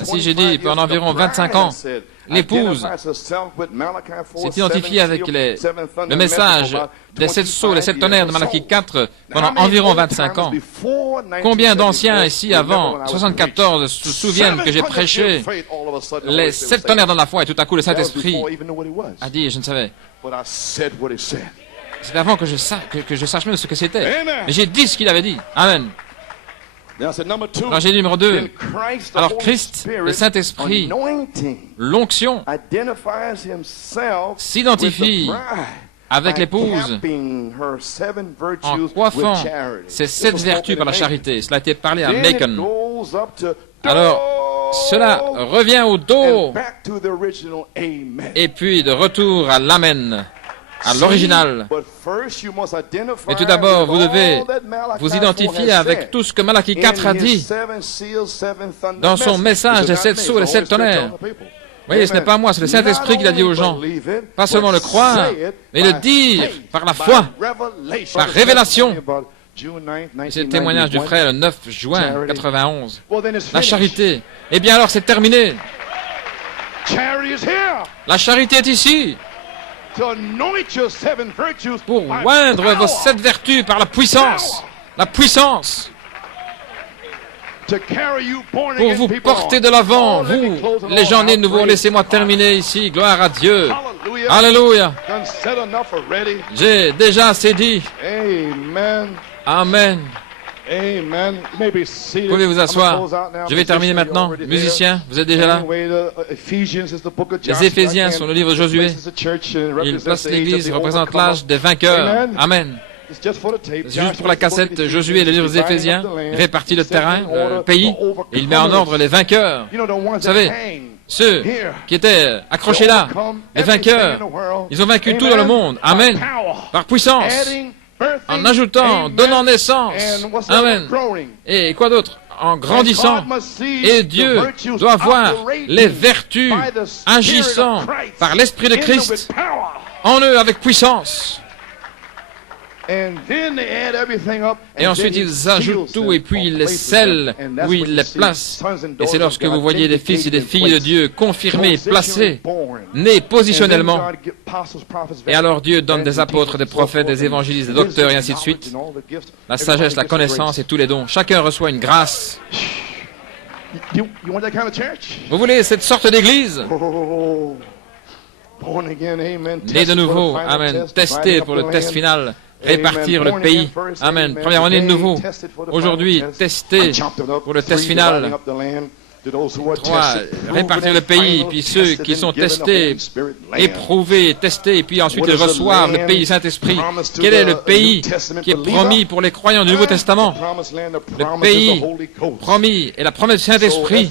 Ainsi j'ai dit, pendant environ 25 ans, l'épouse s'est identifiée avec le message des 7 sceaux, les 7 tonnerres de Malachie 4 pendant environ 25 ans. Combien d'anciens ici avant 74 se souviennent que j'ai prêché les 7 tonnerres dans la foi et tout à coup le Saint-Esprit a dit, je ne savais. C'était avant que je sache même ce que c'était. Mais j'ai dit ce qu'il avait dit. Amen. Alors j'ai numéro 2. Alors Christ, le Saint-Esprit, l'onction, s'identifie avec l'épouse en coiffant ses 7 vertus par la charité. Cela a été parlé à Macon. Alors, cela revient au dos et puis de retour à l'amen, à l'original. Mais tout d'abord, vous devez vous identifier avec tout ce que Malachie 4 a dit dans son message des 7 sceaux et les 7 tonnerres. Vous voyez, ce n'est pas moi, c'est le Saint-Esprit qui l'a dit aux gens. Pas seulement le croire, mais le dire par la foi, par révélation. C'est le témoignage du frère le 9 juin 91. La charité. Eh bien alors, c'est terminé. La charité est ici pour oindre vos 7 vertus par la puissance. La puissance. Pour vous porter de l'avant, vous, les gens nés de nouveau. Laissez-moi terminer ici. Gloire à Dieu. Alléluia. J'ai déjà assez dit. Amen. Vous pouvez vous asseoir. Je vais terminer maintenant. Musiciens, vous êtes déjà là? Les Éphésiens sont le livre de Josué. Il place l'Église, représente l'âge des vainqueurs. Amen. C'est juste pour la cassette, Josué, le livre des Éphésiens, répartit le terrain, le pays, et il met en ordre les vainqueurs. Vous savez, ceux qui étaient accrochés là, les vainqueurs, ils ont vaincu tout dans le monde. Amen. Par puissance. En ajoutant, donnant naissance. Amen. Et quoi d'autre? En grandissant. Et Dieu doit voir les vertus agissant par l'Esprit de Christ en eux avec puissance. Et ensuite ils ajoutent tout et puis ils les scellent où ils les placent. Et c'est lorsque vous voyez des fils et des filles de Dieu confirmés, placés, nés positionnellement. Et alors Dieu donne des apôtres, des prophètes, des évangélistes, des docteurs et ainsi de suite. La sagesse, la connaissance et tous les dons. Chacun reçoit une grâce. Vous voulez cette sorte d'église? Né de nouveau, amen. Testé pour le test final. Répartir le pays. Amen. Première année de nouveau. Aujourd'hui, testé pour le test final. 3. Répartir le pays, puis ceux qui sont testés, éprouvés, testés, et puis ensuite ils reçoivent le pays Saint-Esprit. Quel est le pays qui est promis pour les croyants du Nouveau Testament? Le pays promis et la promesse du Saint-Esprit.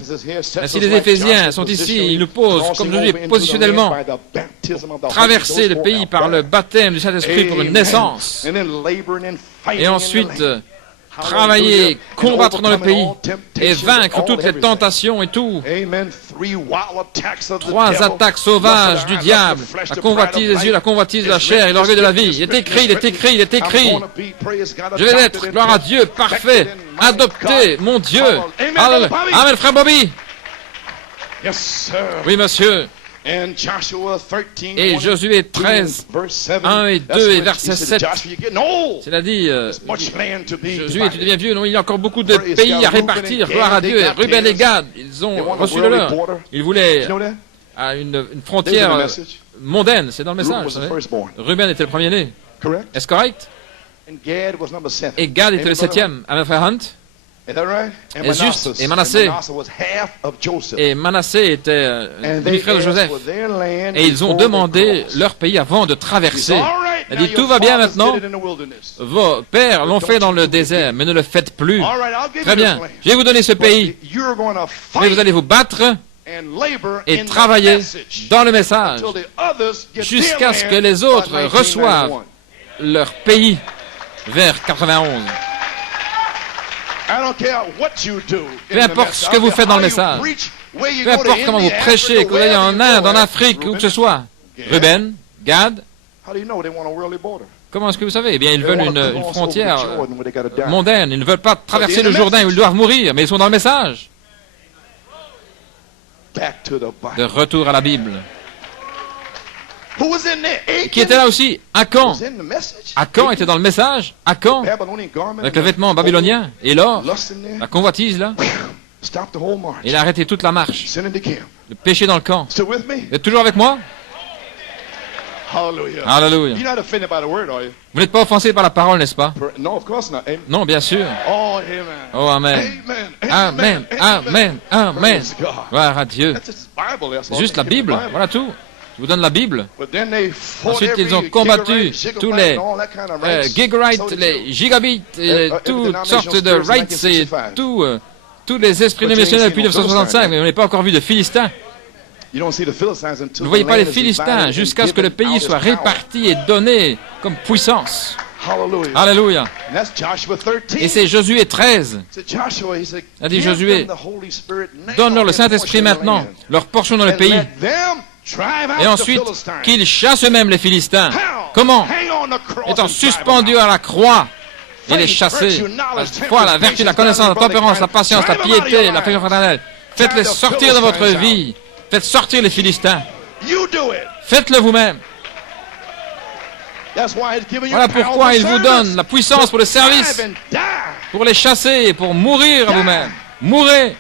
Ainsi les Éphésiens sont ici, ils nous posent, comme je dis, positionnellement, traverser le pays par le baptême du Saint-Esprit pour une naissance. Et ensuite, travailler, combattre dans le pays et vaincre toutes les tentations et tout. 3 attaques sauvages du diable, la convoitise des yeux, la convoitise de la chair et l'orgueil de la vie. Il est écrit, il est écrit, il est écrit. Je vais être, gloire à Dieu, parfait, adopté, mon Dieu. Amen, frère Bobby. Oui, monsieur. Et Josué 13, 1 et 2 et verset 7. C'est-à-dire, Josué, tu deviens vieux, non, il y a encore beaucoup de pays à répartir, gloire à Dieu. Ruben et Gad, ils ont reçu le leur. Ils voulaient une frontière mondaine, c'est dans le message, vous savez. Ruben était le premier-né. Est-ce correct? Et Gad était le 7e. Amen, frère Hunt. Et juste, et Manassé était demi-frère de Joseph. Et ils ont demandé leur pays avant de traverser. Il a dit, tout va bien maintenant. Vos pères l'ont fait dans le désert, mais ne le faites plus. Très bien, je vais vous donner ce pays. Mais vous allez vous battre et travailler dans le message jusqu'à ce que les autres reçoivent leur pays vers 91. Peu importe ce que vous faites dans le message, peu importe comment vous prêchez, que vous allez en Inde, en Afrique, où que ce soit. Ruben, Gad, comment est-ce que vous savez? Eh bien, ils veulent une frontière mondaine. Ils ne veulent pas traverser le Jourdain où ils doivent mourir, mais ils sont dans le message. De retour à la Bible. Qui était là aussi? Achan. Achan était dans le message. Achan, avec le vêtement babylonien et l'or, la convoitise là. Il a arrêté toute la marche. Le péché dans le camp. Vous êtes toujours avec moi? Alléluia. Vous n'êtes pas offensé par la parole, n'est-ce pas? Non, bien sûr. Oh, amen. Amen, amen, amen. Gloire à Dieu. C'est juste la Bible, voilà tout. Je vous donne la Bible. Ensuite, ils ont combattu tous les gigarites, les gigabits, et toutes sortes de rights et tous les esprits démissionnels depuis 1965. Mais on n'est pas encore vu de Philistins. Vous ne voyez pas les Philistins jusqu'à ce que le pays soit réparti et donné comme puissance. Alléluia. Et c'est Josué 13. Il a dit Josué, donne-leur le Saint-Esprit maintenant, leur portion dans le pays. Et ensuite, qu'ils chassent eux-mêmes les Philistins. Comment? Étant suspendus à la croix et les chasser. La foi, la vertu, la connaissance, la tempérance, la patience, la piété, la fécondité fraternelle. Faites-les sortir de votre vie Faites sortir les Philistins. You do it. Faites-le vous-même. That's why he's giving you Voilà power pourquoi il for vous service. donne la puissance pour le service, Drive and die. pour les chasser et pour mourir à vous-même. Mourrez.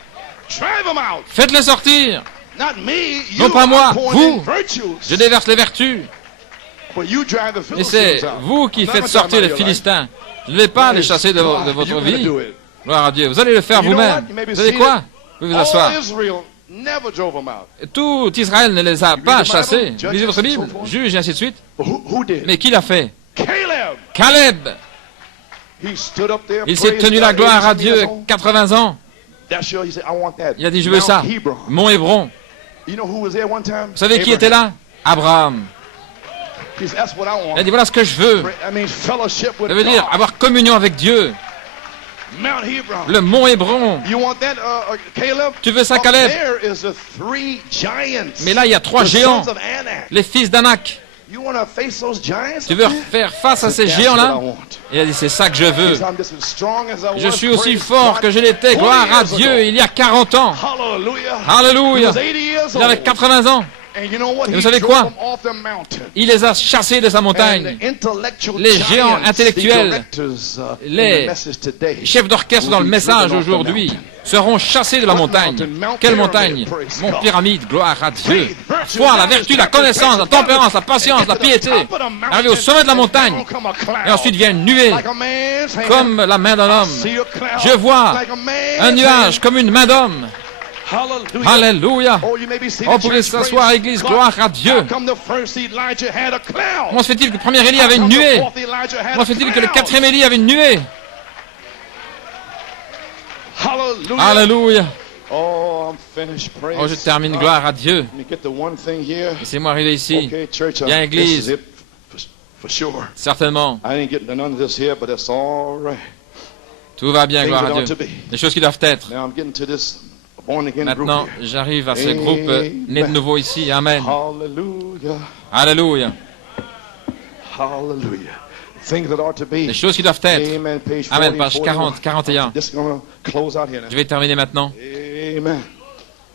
Drive them out. Faites-les sortir. Not me. You Non pas moi, are pouring vous. in virtues. Je déverse les vertus. But you drive the Et Philistines c'est out. vous qui I'm faites not sortir talking les about your life. Philistins. Je ne vais pas les chasser de God, votre you're gonna vie. do it. Gloire à Dieu. Vous allez le faire You know vous-même. what? You may be Vous savez seated. quoi? Vous pouvez vous asseoir. All Israel never drove them out. Tout Israël ne les a pas the chassés. Bible, Vous lisez votre Judges, Bible, so forth. Juge et ainsi de suite. But who did? Mais qui l'a fait? Caleb. Caleb. He stood up there. Il s'est praised tenu la God, gloire à 80 Dieu, years old. 80 ans. That's sure. He said, I want that. Il a dit, je veux Mount ça. Hebron. Mont Hébron. You know who was there one time? Vous savez qui Abraham. était là? Abraham. He said, that's what I want. Il a dit, voilà ce que je veux. I mean, fellowship with Ça veut dire God. avoir communion avec Dieu. Mount Hebron. Le mont Hébron. You want that, Caleb? Tu veux ça, Up Caleb? there is the 3 giants. Mais là, il y a 3 the géants. sons of Anak. Les fils d'Anak. You want to face those giants? Tu veux faire face à ces That's what géants-là? I want. Il a dit, c'est ça que je veux. Because I'm just as strong as I Je was, suis aussi praise fort God, que je l'étais, 40 gloire à years Dieu, ago. il y a 40 ans. Hallelujah. Alléluia. He was 80 years Il avait old. 80 ans. And you know what? Et He vous savez drove quoi? them off the mountain. Il les a chassés de sa And montagne. the intellectual Les géants giants, intellectuels, the directors, in les the message today, Chefs d'orchestre dans le message aujourd'hui seront chassés de la montagne. Quelle montagne? Mont Pyramide, gloire à Dieu. La foi, la vertu, la connaissance, la tempérance, la patience, la piété. Arrivé au sommet de la montagne. Et ensuite vient une nuée, comme la main d'un homme. Je vois un nuage comme une main d'homme. Alléluia. On pouvait s'asseoir, Église, gloire à Dieu. Comment se fait-il que le premier Élie avait une nuée? Comment se fait-il que le quatrième Élie avait une nuée? Alléluia. Oh, I'm finished. Praise Oh, je termine, gloire à Dieu. Let me get the one thing here. Laissez-moi arriver ici. Okay, church, Bien, this Église. is it for sure. Certainement. I didn't get none of this here, but it's all right. Tout va bien, Things gloire that à ought to Dieu. be. Les choses qui doivent être. Now I'm getting to this born again Maintenant, group here. j'arrive à ce groupe né de nouveau ici. Amen. Hallelujah. Alléluia. Hallelujah. Things that ought to be. Les choses qui doivent être. Amen. Page Amen. 40, Page 40, 41. Just gonna close out here now. Je vais terminer maintenant. Amen.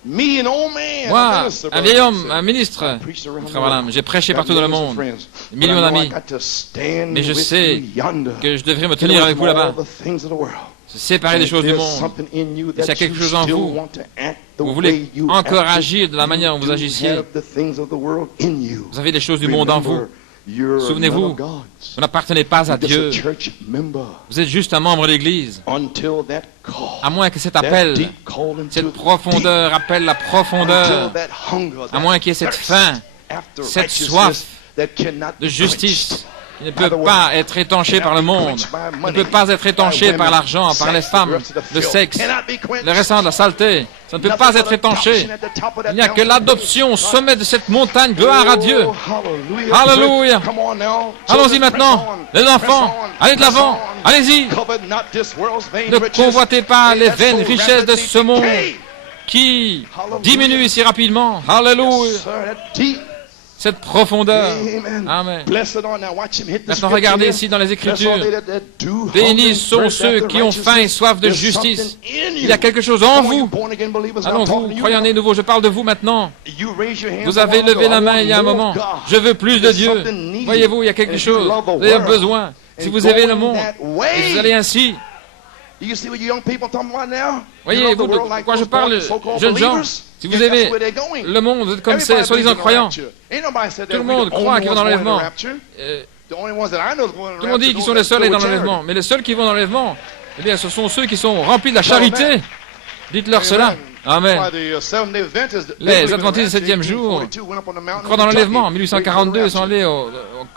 Me, an old man. Moi, a minister, un brother, vieil homme, said. un ministre, Preached around the frère Branham, world. j'ai prêché Got partout dans le millions of monde, friends. des millions But I know d'amis. I got to stand Mais je with sais you yonder. que je devrais me Get tenir away avec vous from là-bas, all the things of the world. se séparer des And choses du there's monde. something in you Et s'il y a that quelque you chose en still vous, want to act the vous way voulez you encore acted. agir de la manière dont vous You agissiez. have the things of the world in you. Vous avez les choses du monde en vous. Remember, you're Souvenez-vous, none of God's. vous n'appartenez pas à You're Dieu. just a church member Vous êtes juste un membre de l'Église. until that call, À moins que cet that appel, deep call into cette the profondeur appelle la deep, profondeur, until that hunger, à moins qu'il y ait cette faim, after cette righteousness soif that cannot de be justice qui ne By peut the way, pas être étanché par le monde, ne peut pas être étanché par l'argent, par les femmes, le sexe, le restant de la saleté. Ça ne peut pas être étanché. Il n'y a que l'adoption au sommet de cette montagne. Gloire à Dieu. Alléluia. Allons-y maintenant, les enfants. Allez de l'avant. Allez-y. Ne convoitez pas les vaines richesses de ce monde qui diminuent si rapidement. Alléluia. Cette profondeur. Amen. Maintenant, regardez ici dans les Écritures. Bénis sont ceux qui ont faim et soif de justice. Il y a quelque chose en vous. Allons, vous, croyez en nouveau, je parle de vous maintenant. Vous avez levé la main il y a un moment. Je veux plus de Dieu. Voyez-vous, il y a quelque chose. Vous avez besoin. Si vous aimez le monde, et vous allez ainsi. Voyez-vous de quoi je parle, jeunes gens? Si vous aimez le monde, vous êtes comme ces soi-disant croyants. Tout le monde croit qu'ils vont dans l'enlèvement. Tout le monde dit qu'ils sont les seuls à aller dans l'enlèvement. Mais les seuls qui vont dans l'enlèvement, eh bien, ce sont ceux qui sont remplis de la charité. Dites-leur cela. Amen. Les Adventistes du 7e jour croient dans l'enlèvement. En 1842, ils sont allés au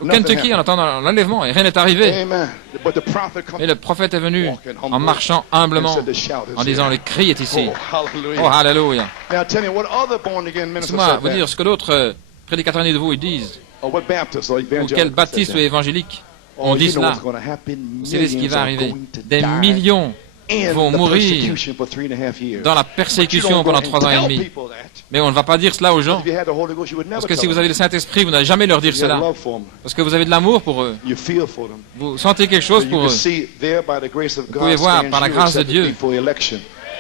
Kentucky en attendant l'enlèvement et rien n'est arrivé. Et le prophète est venu en marchant humblement, en disant, le cri est ici. Oh, hallelujah. Laissez-moi vous dire ce que d'autres prédicateurs de vous ils disent, ou quels baptistes ou évangéliques ont dit cela. C'est ce qui va arriver. Des millions vont mourir dans la persécution pendant 3 ans et demi. Mais on ne va pas dire cela aux gens. Parce que si vous avez le Saint-Esprit, vous n'allez jamais leur dire cela. Parce que vous avez de l'amour pour eux. Vous sentez quelque chose pour eux. Vous pouvez voir par la grâce de Dieu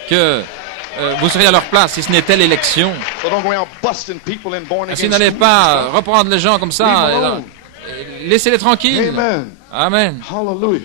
que vous seriez à leur place si ce n'était l'élection. So don't go around busting people in born Ainsi, again n'allez schools pas and stuff. reprendre les gens comme ça. Leave them alone. Laissez-les tranquilles. Amen. Amen. Hallelujah.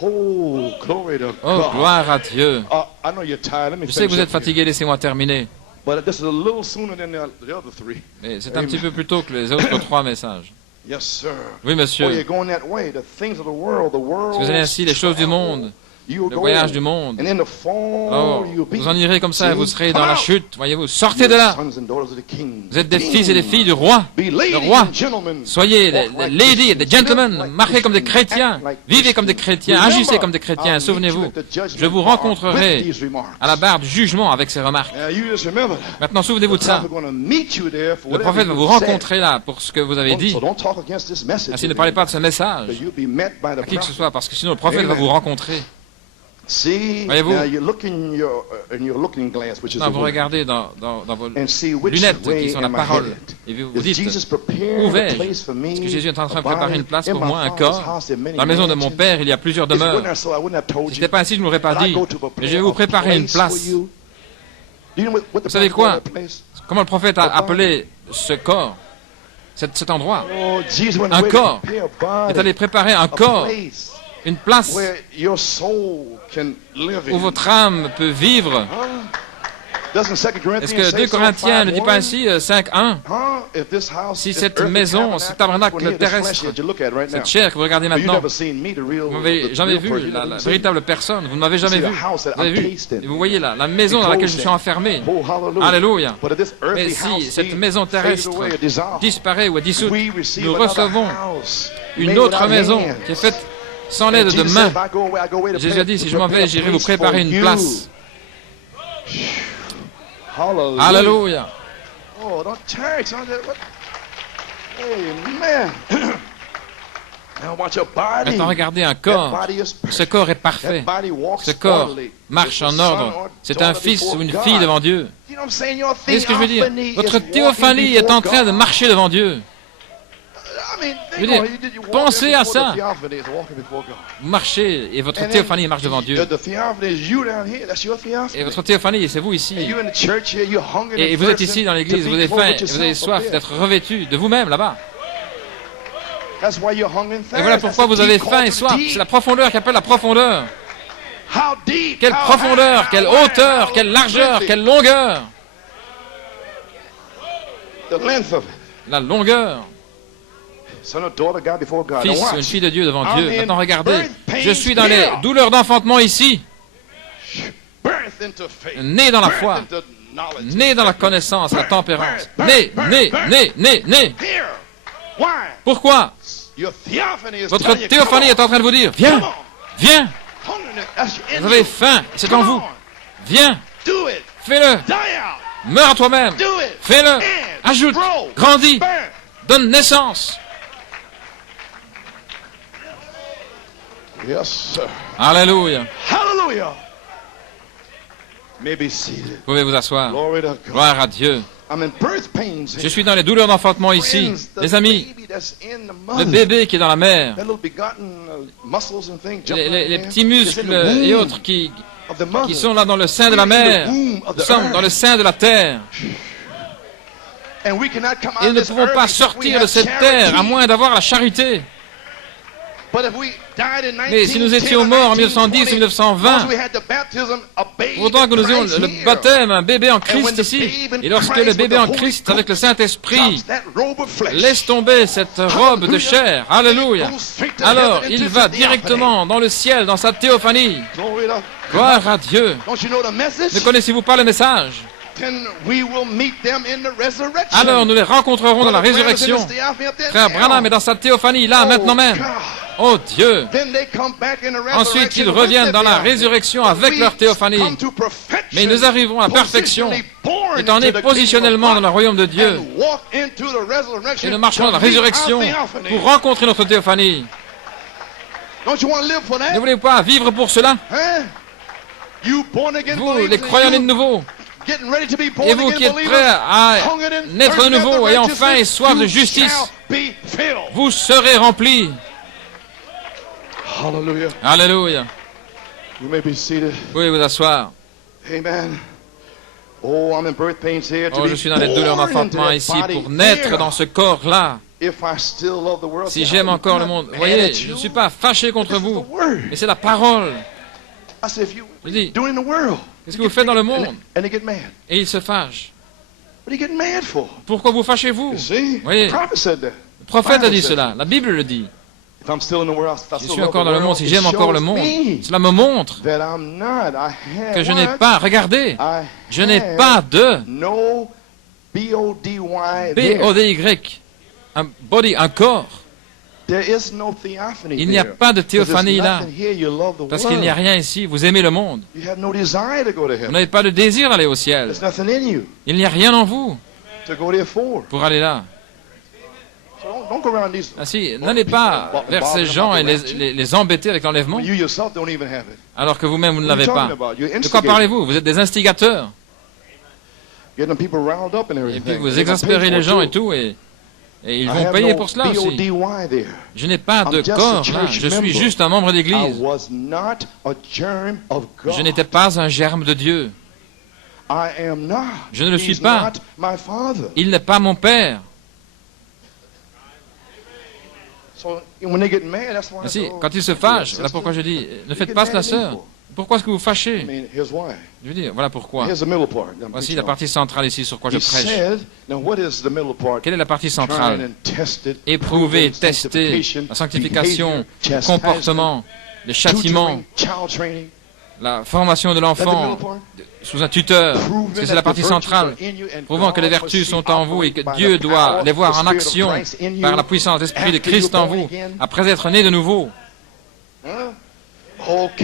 Oh, glory to Oh, God. gloire à Dieu. I know you're tired. Let me Je sais que finish vous êtes up here. fatigués, laissez-moi terminer. But this is a little sooner than the other three. Mais c'est un petit peu plus tôt que les autres 3 messages. Yes, sir. Oui, Oh, you're monsieur. going that way. The things of the world, Si vous allez ainsi, les choses du monde, le voyage du monde, And in the fall, alors, you'll be. vous en irez comme ça et vous serez dans la Come out. chute. Voyez-vous, sortez de là. Sons and daughters of the King. Vous êtes des fils et des filles du roi. Be Le ladies roi. and gentlemen. Soyez Walk des like ladies, Christians. des gentlemen, Live like marchez comme des Christians. chrétiens, Act like vivez comme des Christians. chrétiens, Remember, agissez comme des chrétiens. I'll meet Souvenez-vous, you at the judgment je vous bar rencontrerai with these remarks. à la barre du jugement avec ces remarques. Now, you just remember that. Maintenant, souvenez-vous de The ça. prophet gonna meet you there for Le whatever prophète va you vous said. rencontrer là pour ce que vous avez dit. So don't talk against this message. Ainsi, ne parlez pas de ce message You'll be met by the à qui que ce prophet. soit, parce que sinon le prophète va Amen. vous rencontrer. See, Voyez-vous? now you look in your looking glass, which is Non, the vous word, regardez dans vos and see which lunettes way qui sont la am I parole. headed. Et vous Is dites, Jesus prepared où a vais-je? place for me? Est-ce que Jésus est en train de abiding préparer une place in pour my moi, un Father's corps? house, there are many Dans la maison de mon mansions. Père, il y a plusieurs If it wasn't demeures. there, so I wouldn't have told Si you. ce n'était pas ainsi, je ne l'aurais pas But I dit. go to prepare Mais je vais vous a préparer une place place. for you. Do you know what the Vous savez prophet quoi? called that place? Comment le prophète a appelé ce corps, cet endroit? Oh, Jesus went Un away to corps. prepare a Il est body, allé préparer un a corps, place une place where your soul can live où in. votre âme peut vivre. Doesn't 2 Est-ce Corinthians que say 2 so, Corinthiens ne dit pas 5:1? ainsi 5.1? If this house, Si this cette earthly maison, ce tabernacle we're here, this flesh terrestre, that you look at right now, cette chair que vous regardez but you've maintenant, never seen me, the real, vous n'avez the jamais real vu person. You've la never seen me. véritable personne, vous ne m'avez jamais You see vu. the house that Vous avez I'm vu, cased in. et vous voyez la maison dans laquelle je suis enfermé. Oh, hallelujah. Alléluia. But if this Mais earthly si house cette be maison faded terrestre away or dissolved, disparaît ou est dissoute, we receive nous another recevons house une made autre without maison hands. qui est faite sans And l'aide de Jesus main. said, if I go away, I go away to Jésus a dit, prepare- si je m'en vais, prepare a j'irai vous place préparer for une you. place. Hallelujah. Alléluia. Oh, don't turn, son. What? Amen. Now watch your body. Maintenant, regardez un That corps. body is perfect. Ce corps est parfait. That body walks Ce corps orderly. marche It's a en son ordre. or C'est un daughter fils before ou une God. fille devant Dieu. You know what I'm saying? Your C'est ce que je veux dire. theophany Votre is walking théophanie est en before train de God. marcher devant Dieu. I mean, Je veux dire, pensez à ça. Vous marchez et votre théophanie marche devant Dieu. The theophany is you down here. That's your theophany. Et votre théophanie, c'est vous ici. And you in the church here, you're hungry Et and vous êtes thirsting ici dans l'église, to vous be avez clothed faim, with et vous avez yourself soif up here. d'être revêtu de vous-même là-bas. That's why you're hungry and thirsty. Et voilà pourquoi That's vous the avez deep faim et call to soif. the deep. C'est la profondeur qui appelle la profondeur. How deep, Quelle how profondeur, high, quelle how wide, hauteur, how quelle largeur, lengthy. quelle longueur. The length of it. La longueur. Son or daughter, God before God. Fils Now ou une watch. fille de Dieu devant I'm Dieu. in Maintenant regardez, birth pains je suis dans les here. douleurs d'enfantement ici, Birth into faith. né dans la Birth foi, into knowledge. né dans la connaissance, la tempérance. Né. Here. Why? Pourquoi? Your theophany is Votre telling you, théophanie come est en train de vous dire, on, viens, come on. viens, Hungry, that's in vous avez you. faim, c'est Come en vous. on. Viens, Do it. fais-le, Die out. meurs à toi-même, Do it. fais-le, And ajoute, grow. grandis, Burn. donne naissance. Yes, sir. Alléluia. Hallelujah. May be seated. Vous pouvez vous asseoir. Glory to God. Gloire à Dieu. I'm in birth pains here. Je suis dans les douleurs d'enfantement ici. Friends, the Les amis, baby that's in the le mother, bébé qui est dans la mer, that little begotten muscles and things jumping les around petits there, is in muscles the womb et autres qui of the mother. sont là dans le sein de la mer. Nous sommes dans le sein de la terre. And we cannot come out Et of nous ne this pouvons earth pas except we sortir have de cette charity. terre à moins d'avoir la charité. But if we died in Mais si nous 1910 étions or morts en 1920, 1910 ou 1920, once we had the baptism, a babe pourtant que nous ayons Christ le here, baptême, un bébé en and when Christ the ici, babe in et lorsque Christ le with bébé the en Holy Christ avec le Ghost Saint-Esprit drops that robe of flesh, laisse tomber cette robe de chair, alléluia, alors il va directement dans le ciel, dans sa théophanie. Glory to Gloire à Dieu. Don't you know the message? Ne connaissez-vous pas le message? Then we will meet them in the resurrection. Alors nous les rencontrerons dans la résurrection. Frère Branham est dans sa théophanie, là, maintenant même. Oh Dieu! Ensuite, ils reviennent dans la résurrection avec leur théophanie. Mais nous arriverons à la perfection, étant nés positionnellement dans le royaume de Dieu. Et nous marcherons dans la résurrection pour rencontrer notre théophanie. Ne voulez-vous pas vivre pour cela? Vous, les croyants nés de nouveau, et vous qui êtes prêts à naître de nouveau, ayant faim et soif de justice, vous serez remplis. Hallelujah. Alléluia. You may be seated. Vous pouvez vous asseoir. Amen. Oh, I'm in birth pains here to Oh, je suis dans les douleurs d'enfantement ici pour naître dans ce corps-là. Si j'aime encore le monde, vous voyez, je ne suis pas fâché contre vous, mais c'est la parole. Je dis, qu'est-ce que vous faites dans le monde? Et il se fâche. Pourquoi vous fâchez-vous? Vous voyez, le prophète a dit cela, la Bible le dit. Si je suis encore dans le monde, si j'aime encore le monde, cela me montre que je n'ai pas, regardez, je n'ai pas de B-O-D-Y, un body, un corps. Il n'y a pas de théophanie là, parce qu'il n'y a rien ici, vous aimez le monde. Vous n'avez pas de désir d'aller au ciel. Il n'y a rien en vous pour aller là. Ainsi, n'allez pas vers ces gens et les embêter avec l'enlèvement, alors que vous-même, vous ne l'avez pas. De quoi parlez-vous? Vous êtes des instigateurs. Et puis vous exaspérez les gens et tout, et ils vont payer pour cela aussi. Je n'ai pas de corps là, je suis juste un membre d'église. Je n'étais pas un germe de Dieu. Je ne le suis pas. Il n'est pas mon père. Ainsi, quand ils se fâchent, voilà pourquoi je dis, ne faites pas cela, sœur. Pourquoi est-ce que vous fâchez? Je veux dire, voilà pourquoi. Voici la partie centrale ici sur quoi je prêche. Quelle est la partie centrale? Éprouver, tester, la sanctification, le comportement, les châtiments, la formation de l'enfant sous un tuteur. Parce que c'est la partie centrale, prouvant que les vertus sont en vous et que Dieu doit les voir en action par la puissance d'Esprit de Christ en vous, après être né de nouveau. Ok.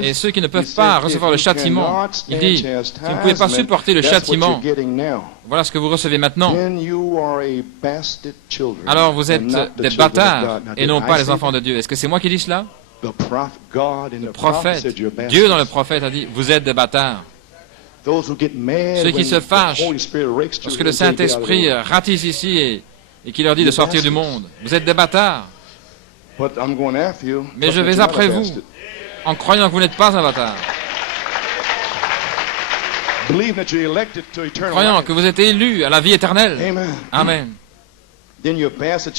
Et ceux qui ne peuvent pas recevoir le châtiment, il dit, si vous ne pouvez pas supporter le châtiment, voilà ce que vous recevez maintenant. Alors vous êtes des bâtards et non pas les enfants de Dieu. Est-ce que c'est moi qui dis cela? Le prophète, Dieu dans le prophète a dit, vous êtes des bâtards. Ceux qui se fâchent lorsque le Saint-Esprit ratisse ici et qui leur dit de sortir du monde, vous êtes des bâtards. Mais je vais après vous, en croyant que vous n'êtes pas un bâtard. Croyant que vous êtes élus à la vie éternelle. Amen.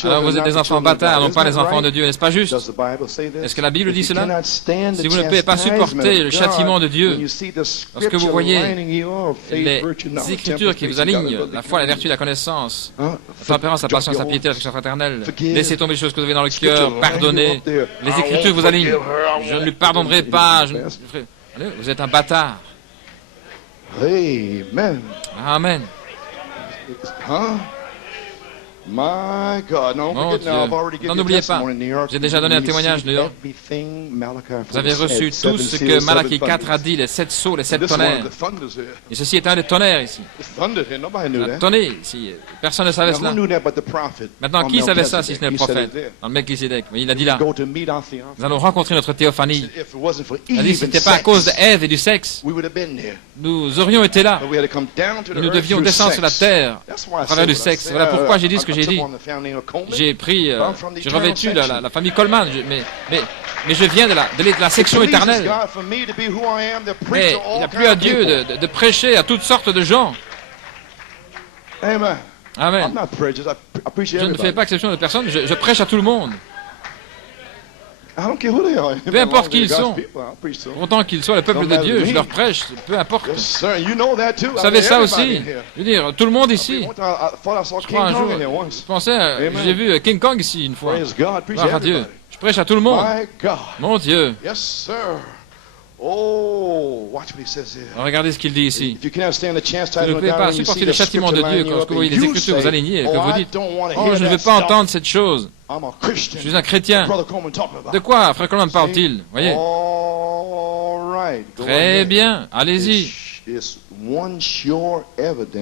Alors vous êtes des enfants bâtards, non pas les enfants de Dieu, n'est-ce pas juste? Est-ce que la Bible dit cela? Si vous ne pouvez pas supporter le châtiment de Dieu, lorsque vous voyez les Écritures qui vous alignent, la foi, la vertu, la connaissance, la tempérance, la patience, la piété, la affection fraternelle, laissez tomber les choses que vous avez dans le cœur, pardonnez, les Écritures vous alignent. Je ne lui pardonnerai pas. Allez, vous êtes un bâtard. Amen. Mon Dieu. Non, n'oubliez pas, j'ai déjà donné un témoignage de New York. Vous avez reçu tout ce que Malachie 4 a dit, les 7 sceaux, les 7 tonnerres. Et ceci est un des tonnerres ici. Un tonnerre ici. Personne ne savait cela. Maintenant, qui savait ça si ce n'est le prophète? Dans le Melchisédek. Il a dit là, nous allons rencontrer notre théophanie. Il a dit, si ce n'était pas à cause d'Ève et du sexe, nous aurions été là. Et nous devions descendre sur la terre à travers du sexe. Voilà pourquoi j'ai dit ce que j'ai dit. J'ai pris, j'ai revêtu la famille Coleman, mais je viens de la section éternelle. Mais il n'a plus à Dieu de prêcher à toutes sortes de gens. Amen. Je ne fais pas exception de personne, je prêche à tout le monde. Peu importe qui ils sont, pourtant qu'ils soient le peuple de Dieu, je leur prêche, peu importe. Vous savez ça aussi? Je veux dire, tout le monde ici. Je crois un jour, je pensais, j'ai vu King Kong ici une fois. Gloire à Dieu. Je prêche à tout le monde. Mon Dieu. Regardez ce qu'il dit ici. Si vous ne pouvez pas supporter le châtiment de Dieu quand vous voyez les Écritures vous aligner et que vous dites, oh, je ne veux pas entendre cette chose. Je suis un chrétien. De quoi, frère Coleman, parle-t-il? Voyez. Très bien, allez-y.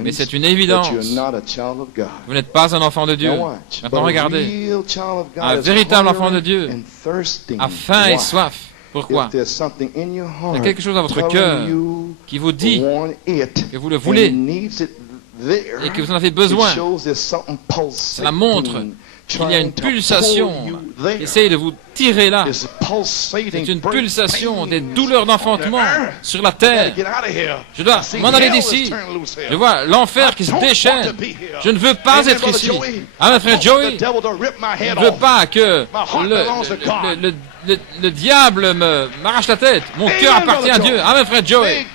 Mais c'est une évidence. Vous n'êtes pas un enfant de Dieu. Maintenant, regardez. Un véritable enfant de Dieu a faim et soif. Pourquoi? Il y a quelque chose dans votre cœur qui vous dit que vous le voulez. et que vous en avez besoin. Cela montre qu'il y a une pulsation qui essaye de vous tirer là. C'est une pulsation des douleurs d'enfantement sur la terre. Je dois m'en aller d'ici. Je vois l'enfer qui se déchaîne. Je ne veux pas être ici. Amen, frère Joey. Je ne veux pas que le diable m'arrache la tête. Mon cœur appartient à Dieu. Amen, frère Joey.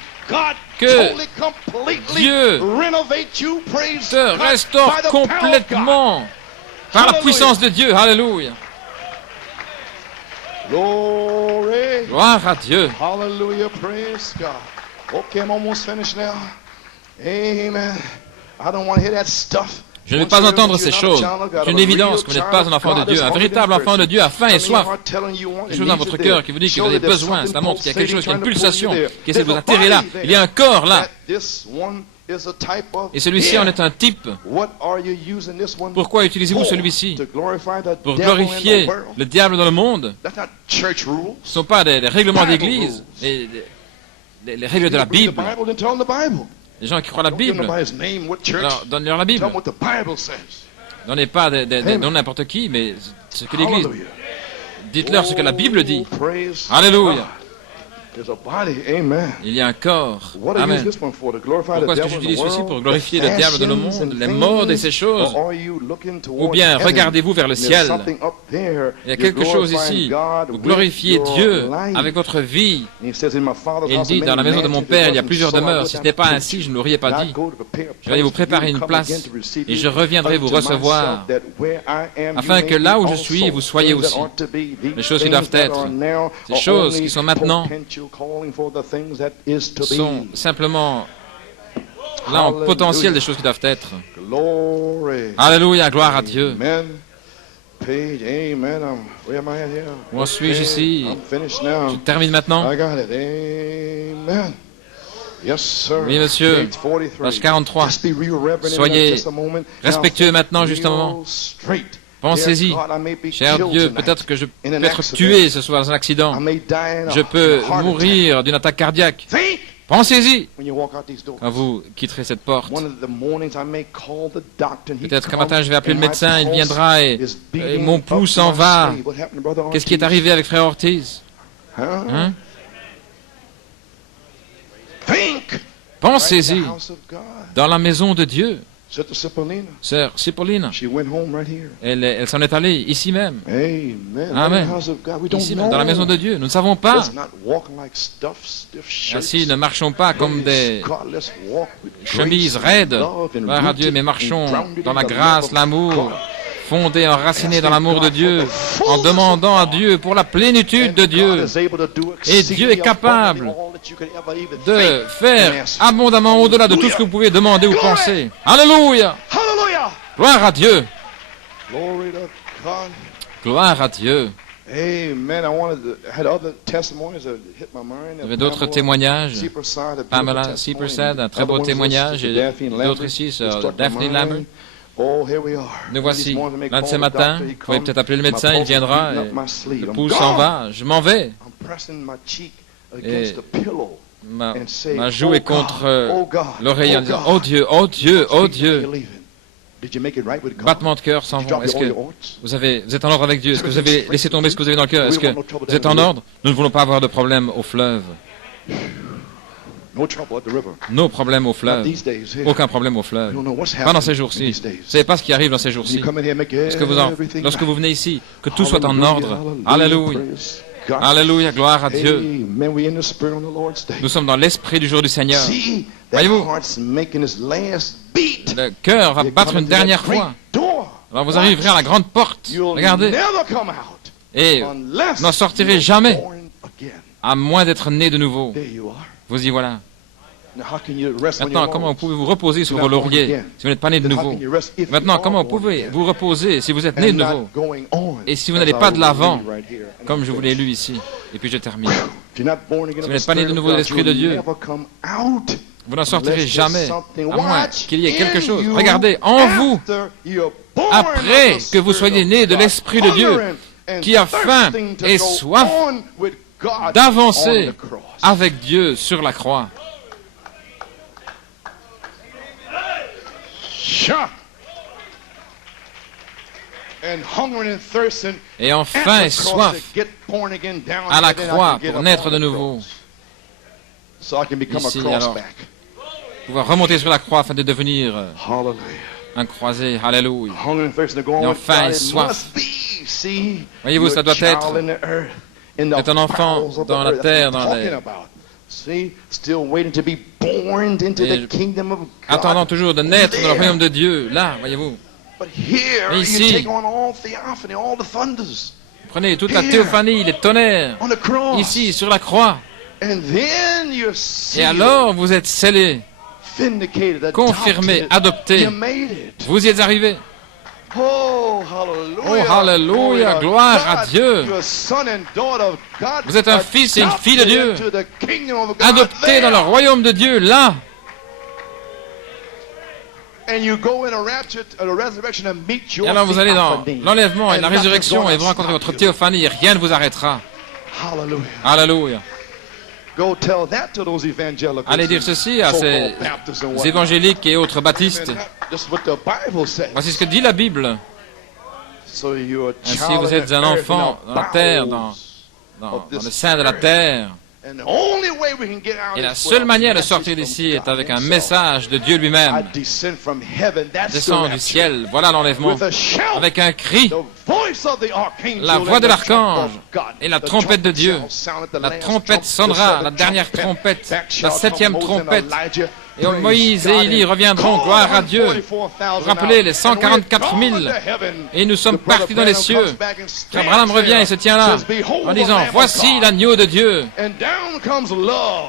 Que Dieu te restaure complètement par la puissance de Dieu. Alléluia. Gloire à Dieu. Hallelujah. Praise God. Okay, I'm almost finished now. Amen. I don't want to hear that stuff. Je ne vais pas entendre ces choses. C'est une évidence que vous n'êtes pas un enfant de Dieu. Un véritable enfant de Dieu a faim et soif. Quelque chose dans votre cœur qui vous dit que vous avez besoin. Cela montre qu'il y a quelque chose, qu'il y a une pulsation qui essaie de vous attirer là. Il y a un corps là. Et celui-ci en est un type. Pourquoi utilisez-vous celui-ci? Pour glorifier le diable dans le monde. Ce ne sont pas des règlements d'église, les règles de la Bible. Les gens qui croient la Bible, alors donnez-leur la Bible. Donnez pas de n'importe qui, mais ce que l'Église. Dites-leur ce que la Bible dit. Alléluia. Il y a un corps. Amen. Pourquoi est-ce que j'utilise ceci? Pour glorifier le diable dans le monde, les morts et ces choses? Ou bien regardez-vous vers le ciel. Il y a quelque chose ici. Vous glorifiez Dieu avec votre vie. Il dit, dans la maison de mon Père, il y a plusieurs demeures. Si ce n'est pas ainsi, je ne l'aurais pas dit. Je vais aller vous préparer une place et je reviendrai vous recevoir afin que là où je suis, vous soyez aussi. Les choses qui doivent être, ces choses qui sont maintenant, sont simplement là en potentiel des choses qui doivent être. Alléluia, gloire à Dieu. Où suis-je ici? Je termine maintenant. Oui, monsieur. Page 43. Soyez respectueux maintenant, justement. Pensez-y. Cher Dieu, peut-être que je peux être tué ce soir dans un accident. Je peux mourir d'une attaque cardiaque. Pensez-y. Quand vous quitterez cette porte, peut-être qu'un matin je vais appeler le médecin, il viendra et mon pouls s'en va. Qu'est-ce qui est arrivé avec frère Ortiz? Hein? Pensez-y. Dans la maison de Dieu. Sœur Cipollina, elle s'en est allée ici même. Amen. Ici même, dans la maison de Dieu. Nous ne savons pas. Ainsi, ne marchons pas comme des chemises raides. Gloire à Dieu, mais marchons dans la grâce, l'amour, fondés, enracinés dans l'amour de Dieu, en demandant à Dieu pour la plénitude de Dieu. Et Dieu est capable de faire abondamment au-delà de tout ce que vous pouvez demander ou penser. Alléluia! Gloire à Dieu! Gloire à Dieu! Il y avait d'autres témoignages. Pamela Seepersad, un très beau témoignage, et d'autres ici, sur Daphne Lambert. Nous voici. L'un de ces matins, vous pouvez peut-être appeler le médecin, il viendra, et le pouls s'en va. Je m'en vais. Et ma joue est contre l'oreille en disant, oh Dieu, oh Dieu, oh Dieu. Battement de cœur s'en vont. Est-ce que vous êtes en ordre avec Dieu? Est-ce que vous avez laissé tomber ce que vous avez dans le cœur? Est-ce que vous êtes en ordre? Nous ne voulons pas avoir de problème au fleuve. Nos problèmes au fleuve. Aucun problème au fleuve. Pas dans ces jours-ci. Vous ne savez pas ce qui arrive dans ces jours-ci. Est-ce que lorsque vous venez ici, que tout soit en ordre? Alléluia. Alléluia, gloire à Dieu. Nous sommes dans l'esprit du jour du Seigneur. Voyez-vous, le cœur va battre une dernière fois. Alors vous arriverez à la grande porte. Regardez. Et vous n'en sortirez jamais, à moins d'être né de nouveau. Vous y voilà. Maintenant, comment pouvez-vous reposer sur vos lauriers si vous n'êtes pas né de nouveau? Maintenant, comment pouvez-vous reposer si vous êtes né de nouveau et si vous n'allez pas de l'avant, comme je vous l'ai lu ici? Et puis je termine. Si vous n'êtes pas né de nouveau de l'Esprit de Dieu, vous n'en sortirez jamais, à moins qu'il y ait quelque chose. Regardez, en vous, après que vous soyez né de l'Esprit de Dieu, qui a faim et soif d'avancer avec Dieu sur la croix. Et en faim et soif à la croix pour naître de nouveau. Ici, alors, pouvoir remonter sur la croix afin de devenir un croisé. Alléluia. Et en faim et soif. Voyez-vous, ça doit être un enfant dans la terre, dans les... attendant toujours de naître dans le royaume de Dieu. Là, voyez-vous. Mais ici, prenez toute la théophanie, les tonnerres, ici, sur la croix. Et alors, vous êtes scellés, confirmés, adoptés. Vous y êtes arrivés. Oh, hallelujah, gloire à Dieu. Vous êtes un fils et une fille de Dieu, adoptés dans le royaume de Dieu, là. Et alors vous allez dans l'enlèvement et la résurrection et vous rencontrez votre théophanie et rien ne vous arrêtera. Alléluia. Allez dire ceci à ces évangéliques et autres baptistes. Voici ce que dit la Bible. Ainsi vous êtes un enfant dans la terre, dans le sein de la terre. Et la seule manière de sortir d'ici est avec un message de Dieu lui-même. Descend du ciel, voilà l'enlèvement, avec un cri, la voix de l'archange et la trompette de Dieu. La trompette sonnera, la dernière trompette, la 7e trompette. Et Moïse et Élie reviendront, gloire à Dieu. Vous rappelez les 144 000. Et nous sommes partis dans les cieux. Frère Branham revient et se tient là, en disant, voici l'agneau de Dieu.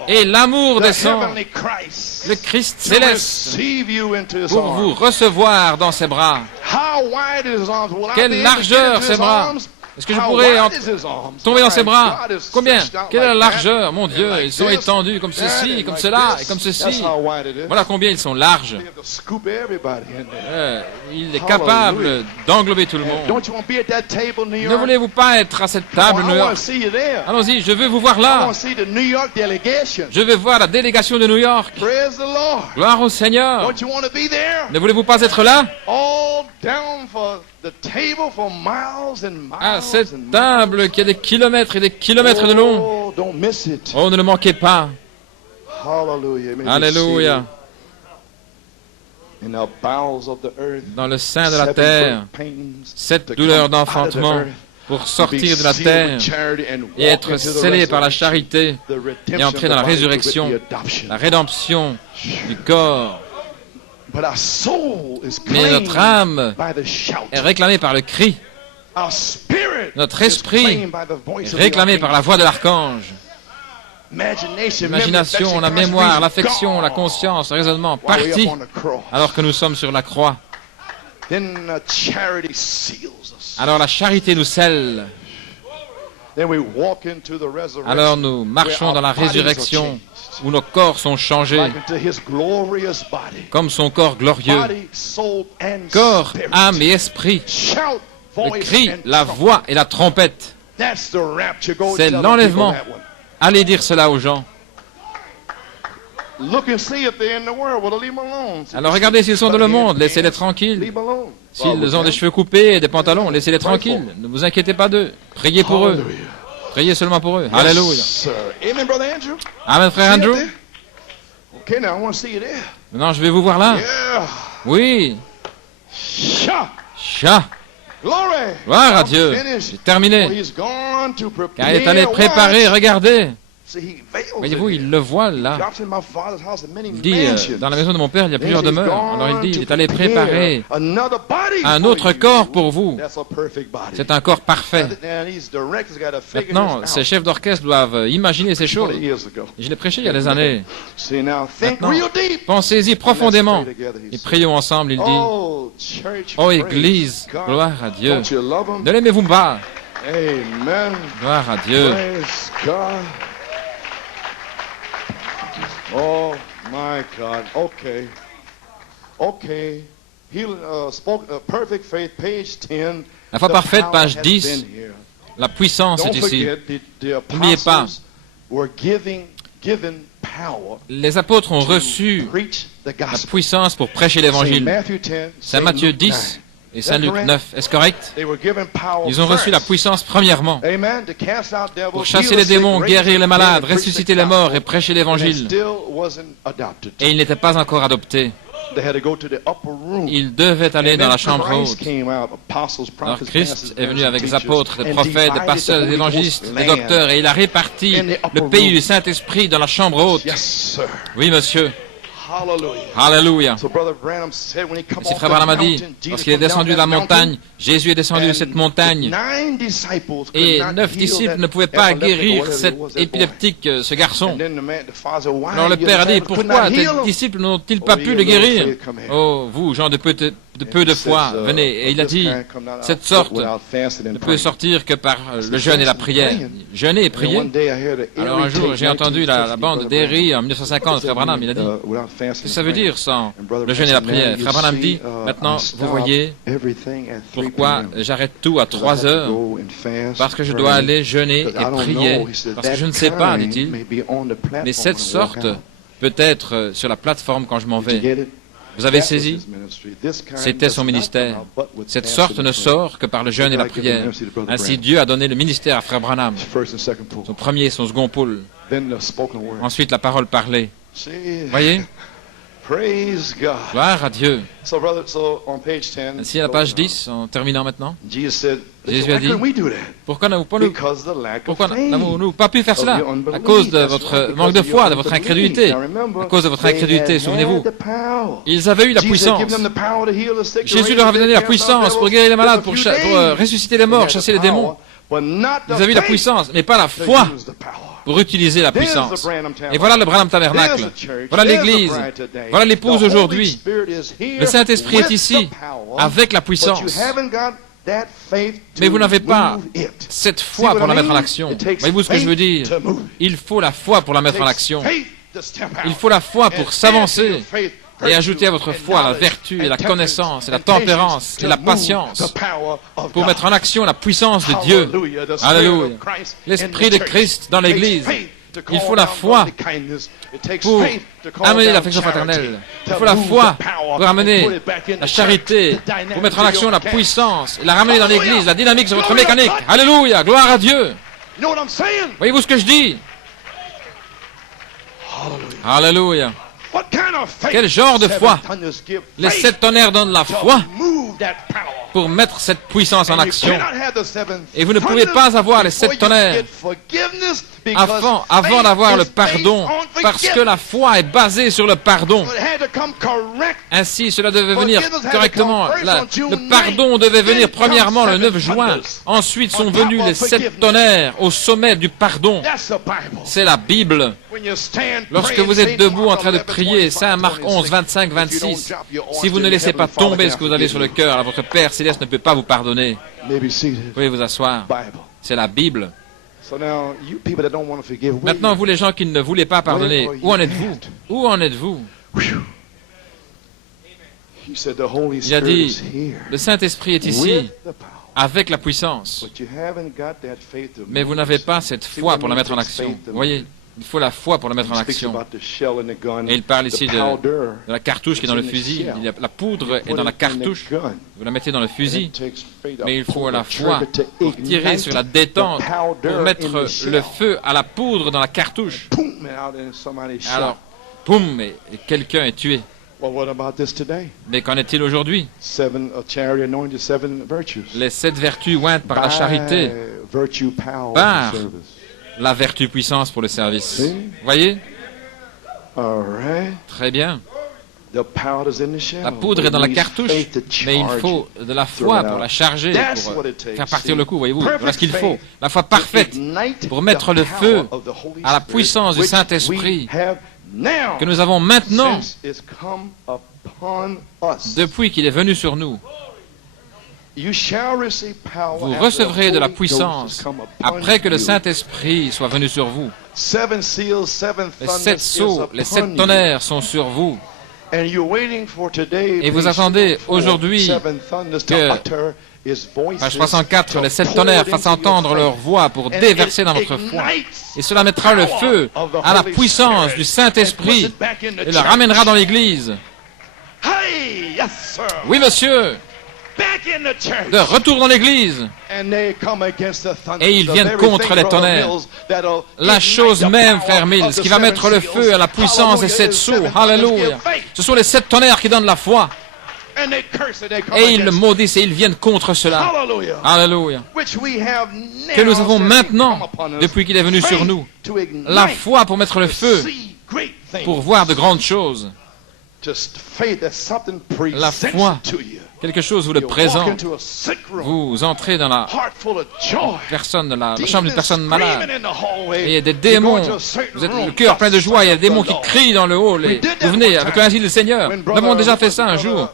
Et l'amour descend, le Christ céleste, pour vous recevoir dans ses bras. Quelle largeur ses bras! Est-ce que je pourrais tomber dans ses bras? Combien? Quelle est la largeur? Mon Dieu, ils sont étendus comme ceci, comme cela, et comme ceci. Voilà combien ils sont larges. Il est capable d'englober tout le monde. Ne voulez-vous pas être à cette table, New York? Allons-y, je veux vous voir là. Je veux voir la délégation de New York. Gloire au Seigneur. Ne voulez-vous pas être là? À cette table qui a des kilomètres et des kilomètres de long. Oh, ne le manquez pas. Alléluia. Dans le sein de la terre, cette douleur d'enfantement pour sortir de la terre et être scellé par la charité et entrer dans la résurrection, la rédemption du corps. Mais notre âme est réclamée par le cri. Notre esprit est réclamé par la voix de l'archange. L'imagination, la mémoire, l'affection, la conscience, le raisonnement, partis alors que nous sommes sur la croix. Alors la charité nous scelle. Alors nous marchons dans la résurrection où nos corps sont changés comme son corps glorieux. Corps, âme et esprit. Le cri, la voix et la trompette. C'est l'enlèvement. Allez dire cela aux gens. Alors regardez s'ils sont dans le monde, laissez-les tranquilles. S'ils ont des cheveux coupés et des pantalons, laissez-les tranquilles. Ne vous inquiétez pas d'eux. Priez pour eux. Priez seulement pour eux. Alléluia. Amen, frère Andrew. Maintenant, je vais vous voir là. Oui. Chat. Gloire à Dieu. C'est terminé. Car il est allé préparer, regardez. Voyez-vous, il le voit là. Il dit, dans la maison de mon père, il y a plusieurs demeures. Alors il dit, il est allé préparer un autre corps pour vous. C'est un corps parfait. Maintenant, ces chefs d'orchestre doivent imaginer ces choses. Je l'ai prêché il y a des années. Maintenant, pensez-y profondément. Et prions ensemble, il dit, oh Église, gloire à Dieu. Ne l'aimez-vous pas? Gloire à Dieu. Oh my God. Okay. Perfect faith, page 10. La foi parfaite, page 10. La puissance est ici. N'oubliez pas. les apôtres ont reçu la puissance pour prêcher l'Évangile. Saint Matthieu 10 et Saint Luc 9, est-ce correct? Ils ont reçu la puissance premièrement pour chasser les démons, guérir les malades, ressusciter les morts et prêcher l'Évangile. Et ils n'étaient pas encore adoptés. Ils devaient aller dans la chambre haute. Alors Christ est venu avec des apôtres, des prophètes, des pasteurs, des évangélistes, des docteurs, et il a réparti le pays du Saint-Esprit dans la chambre haute. Oui, monsieur. Alléluia. Si Frère Branham a dit, lorsqu'il est descendu de la montagne, Jésus est descendu de cette montagne, et 9 disciples ne pouvaient pas guérir cet épileptique, ce garçon. Alors le Père a dit, pourquoi tes disciples n'ont-ils pas pu le guérir? Oh, vous, gens de peu de foi, venez. Et il a dit, cette sorte ne peut sortir que par le jeûne et la prière. Jeûner et prier. Alors un jour, j'ai entendu la bande d'Erie en 1950, Frère Branham, il a dit, qu'est-ce que ça veut dire sans le jeûne et la prière? Frère Branham dit, maintenant, vous voyez pourquoi j'arrête tout à 3 heures, parce que je dois aller jeûner et prier, parce que je ne sais pas, dit-il, mais cette sorte peut être sur la plateforme quand je m'en vais. Vous avez saisi? C'était son ministère. Cette sorte ne sort que par le jeûne et la prière. Ainsi, Dieu a donné le ministère à Frère Branham. Son premier et son second pôle. Ensuite, la parole parlée. Voyez? Gloire à Dieu. Ainsi, à la page 10, en terminant maintenant, Jésus a dit, pourquoi n'avons-nous pas pu faire cela? À cause de votre manque de foi, de votre incrédulité. À cause de votre incrédulité, souvenez-vous. Ils avaient eu la puissance. Jésus leur avait donné la puissance pour guérir les malades, pour ressusciter les morts, chasser les démons. Ils avaient eu la puissance, mais pas la foi pour utiliser la puissance. Et voilà le Branham Tabernacle. Voilà l'Église. Voilà l'épouse aujourd'hui. Le Saint-Esprit est ici, avec la puissance. Mais vous n'avez pas cette foi pour la mettre en action. Voyez-vous ce que je veux dire? Il faut la foi pour la mettre en action. Il faut la foi pour s'avancer. Et ajouter à votre foi la vertu et la connaissance et la tempérance et la patience pour mettre en action la puissance de Dieu. Alléluia. L'Esprit de Christ dans l'Église. Il faut la foi pour amener l'affection fraternelle. Il faut la foi pour amener la charité, pour mettre en action la puissance et la ramener dans l'Église, la dynamique sur votre mécanique. Alléluia. Gloire à Dieu. Voyez-vous ce que je dis? Alléluia. Quel genre de foi? Les 7 tonnerres donnent la foi pour mettre cette puissance en action. Et vous ne pouvez pas avoir les 7 tonnerres avant d'avoir le pardon, parce que la foi est basée sur le pardon. Ainsi, cela devait venir correctement. Le pardon devait venir premièrement le 9 juin. Ensuite sont venus les 7 tonnerres au sommet du pardon. C'est la Bible. Lorsque vous êtes debout en train de prier, Saint Marc 11, 25, 26, si vous ne laissez pas tomber ce que vous avez sur le cœur, alors votre Père Céleste ne peut pas vous pardonner. Vous pouvez vous asseoir. C'est la Bible. Maintenant, vous les gens qui ne voulez pas pardonner, où en êtes-vous? Où en êtes-vous? Il a dit, le Saint-Esprit est ici, avec la puissance. Mais vous n'avez pas cette foi pour la mettre en action. Vous voyez? Il faut la foi pour la mettre en action. Et il parle ici de la cartouche qui est dans le fusil. La poudre est dans la cartouche. Vous la mettez dans le fusil. Mais il faut la foi pour tirer sur la détente, pour mettre le feu à la poudre dans la cartouche. Alors, poum, et quelqu'un est tué. Mais qu'en est-il aujourd'hui? Les 7 vertus ointes par la charité, par la vertu puissance pour le service. Voyez? Très bien. La poudre est dans la cartouche, mais il faut de la foi pour la charger, pour faire partir le coup, voyez-vous. Voilà ce qu'il faut. La foi parfaite pour mettre le feu à la puissance du Saint-Esprit que nous avons maintenant depuis qu'il est venu sur nous. Vous recevrez de la puissance après que le Saint-Esprit soit venu sur vous. Les 7 sceaux, les 7 tonnerres sont sur vous. Et vous attendez aujourd'hui que, page 64, les 7 tonnerres fassent entendre leur voix pour déverser dans votre foi. Et cela mettra le feu à la puissance du Saint-Esprit et le ramènera dans l'Église. Oui, monsieur. De retour dans l'église. Et ils viennent contre les tonnerres. La chose même, frère Mills, qui va mettre le feu à la puissance des 7 sceaux. Alléluia. Ce sont les 7 tonnerres qui donnent la foi. Et ils le maudissent et ils viennent contre cela. Alléluia. Que nous avons maintenant, depuis qu'il est venu sur nous, la foi pour mettre le feu, pour voir de grandes choses. La foi, quelque chose vous le présente. Vous entrez dans la chambre d'une personne malade. Et il y a des démons. Vous êtes le cœur plein de joie. Il y a des démons qui crient dans le hall. Et vous venez avec l'asile du Seigneur. Nous avons déjà fait ça un jour.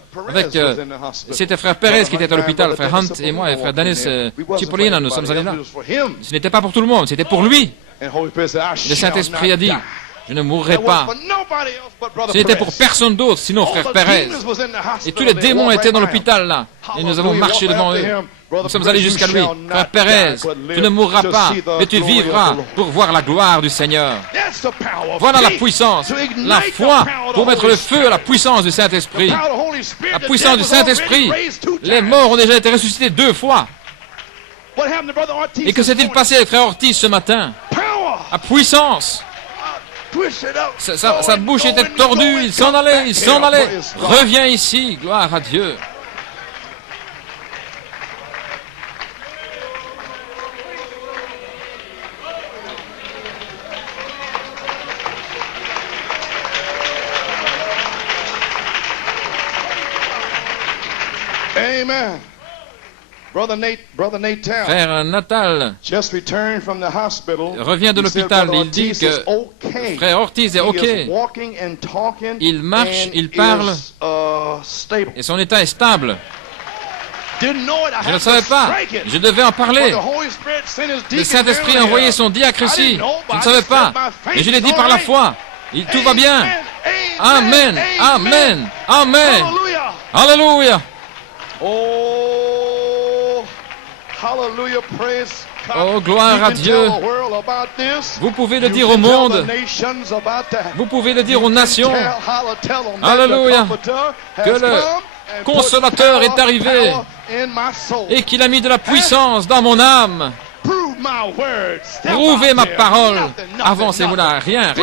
C'était frère Perez qui était à l'hôpital. Frère Hunt et moi et frère Dennis Cipollina, nous sommes allés là. Ce n'était pas pour tout le monde, c'était pour lui. Le Saint-Esprit a dit: je ne mourrai pas. Ce n'était pour personne d'autre, sinon frère Perez. Et tous les démons étaient dans l'hôpital là. Et nous avons marché devant eux. Nous sommes allés jusqu'à lui. Frère Perez, tu ne mourras pas, mais tu vivras pour voir la gloire du Seigneur. Voilà la puissance, la foi pour mettre le feu à la puissance du Saint-Esprit. La puissance du Saint-Esprit. Les morts ont déjà été ressuscités 2 fois. Et que s'est-il passé avec frère Ortiz ce matin? La puissance. Sa bouche était tordue, il s'en allait, il s'en allait. Reviens ici, gloire à Dieu. Amen. Frère Natal revient de l'hôpital et il dit que frère Ortiz est OK. Il marche, il parle et son état est stable. Je ne le savais pas. Je devais en parler. Le Saint-Esprit a envoyé son diacrétie. Je ne savais pas. Et je l'ai dit par la foi. Tout va bien. Amen. Amen. Amen. Alléluia. Oh, gloire à Dieu. Vous pouvez le dire au monde. Vous pouvez le dire aux nations. Alléluia. Que le Consolateur est arrivé et qu'il a mis de la puissance dans mon âme. Prouvez ma parole. Avancez-vous là. Rien.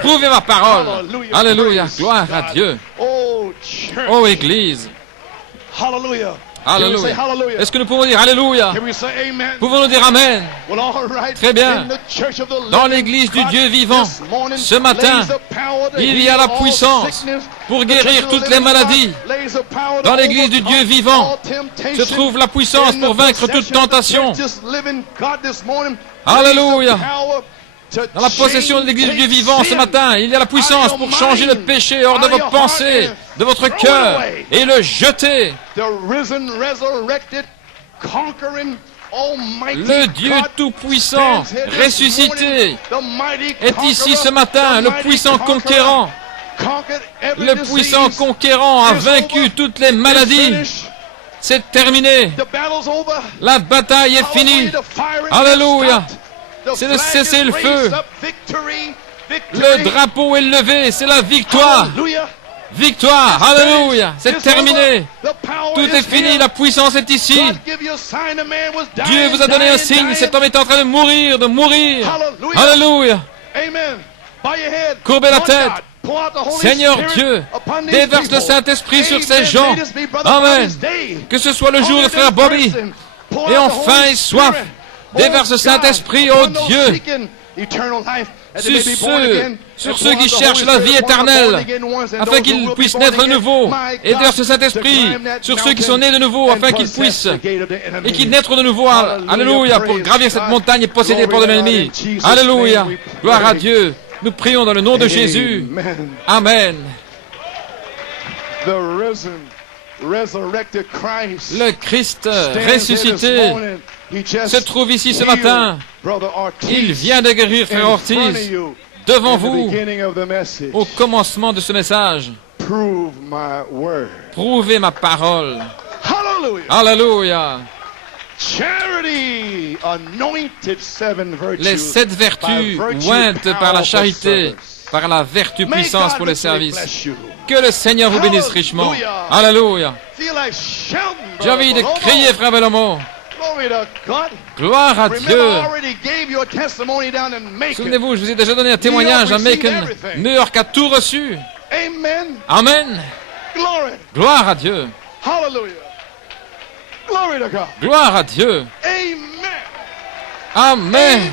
Prouvez ma parole. Alléluia. Gloire à Dieu. Oh, Église. Hallelujah. Alléluia. Est-ce que nous pouvons dire Alléluia? Pouvons-nous dire Amen? Très bien. Dans l'église du Dieu vivant, ce matin, il y a la puissance pour guérir toutes les maladies. Dans l'église du Dieu vivant se trouve la puissance pour vaincre toute tentation. Alléluia. Dans la possession de l'église du Dieu vivant ce matin, il y a la puissance pour changer le péché hors de vos pensées, de votre cœur, et le jeter. Le Dieu Tout-Puissant, ressuscité, est ici ce matin, le puissant conquérant. Le puissant conquérant a vaincu toutes les maladies. C'est terminé. La bataille est finie. Alléluia. C'est le cessez-le-feu. Le drapeau est levé, c'est la victoire. Victoire, alléluia, c'est terminé. Tout est fini, la puissance est ici. Dieu vous a donné un signe, cet homme est en train de mourir. Alléluia. Courbez la tête. Seigneur Dieu, déverse le Saint-Esprit sur ces gens. Amen. Que ce soit le jour de frère Bobby. Et enfin et soif. Déverse le Saint-Esprit, ô Dieu, sur ceux qui cherchent la vie éternelle, afin qu'ils puissent naître de nouveau. Et déverse le Saint-Esprit sur ceux qui sont nés de nouveau, afin qu'ils puissent et qu'ils naîtront de nouveau. Alléluia, pour gravir cette montagne et posséder pour de l'ennemi. Alléluia, gloire à Dieu. Nous prions dans le nom de Jésus. Amen. Le Christ ressuscité se trouve ici ce matin. Il vient de guérir frère Ortiz devant vous au commencement de ce message. Prove my word. Prouvez ma parole. Hallelujah. Alléluia. Charity, anointed 7 virtues. Les 7 vertus ointes par la charité, par la vertu puissance pour le service. Que le Seigneur vous bénisse richement. Alléluia. J'ai envie de crier, frère Bellomo. Gloire à Dieu. Souvenez-vous, je vous ai déjà donné un témoignage à Macon. New York a tout reçu. Amen. Gloire à Dieu. Gloire à Dieu. Amen.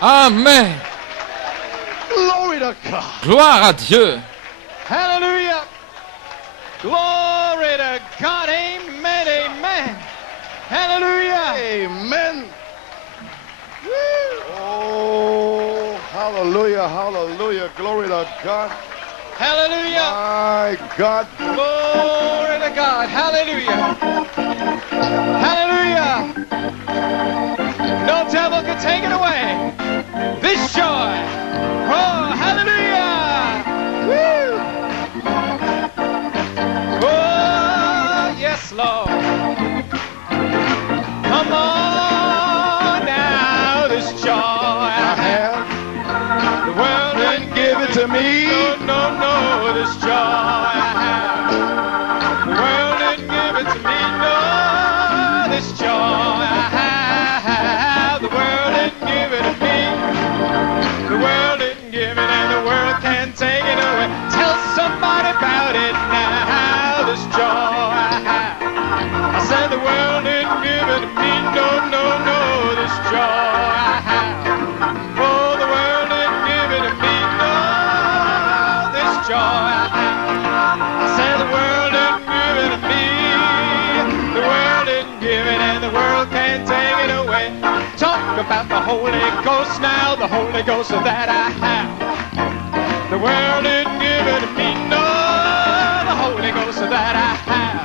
Amen. Gloire à Dieu. Hallelujah. Glory to God. Amen. Amen. Hallelujah. Amen. Oh, hallelujah, hallelujah. Glory to God. Hallelujah. My God. Glory to God. Hallelujah. Hallelujah. No devil can take it away. This joy. Oh, hallelujah. Woo. Oh, yes, Lord. Come on now, this joy I have. The world didn't give it to me. No, no, this joy I have. The world didn't give it to me. No, this joy I have. The world didn't give it to me. The world didn't give it, and the world can't take it away. Tell somebody about it now. This joy I have. I said the world didn't give it to me. No, no, no. This joy I have. Oh, the world didn't give it to me. No, this joy I have. I said the world didn't give it to me. The world didn't give it, and the world can't take it away. Talk about the Holy Ghost now, the Holy Ghost that I have. The world didn't give it to me. No, the Holy Ghost that I have.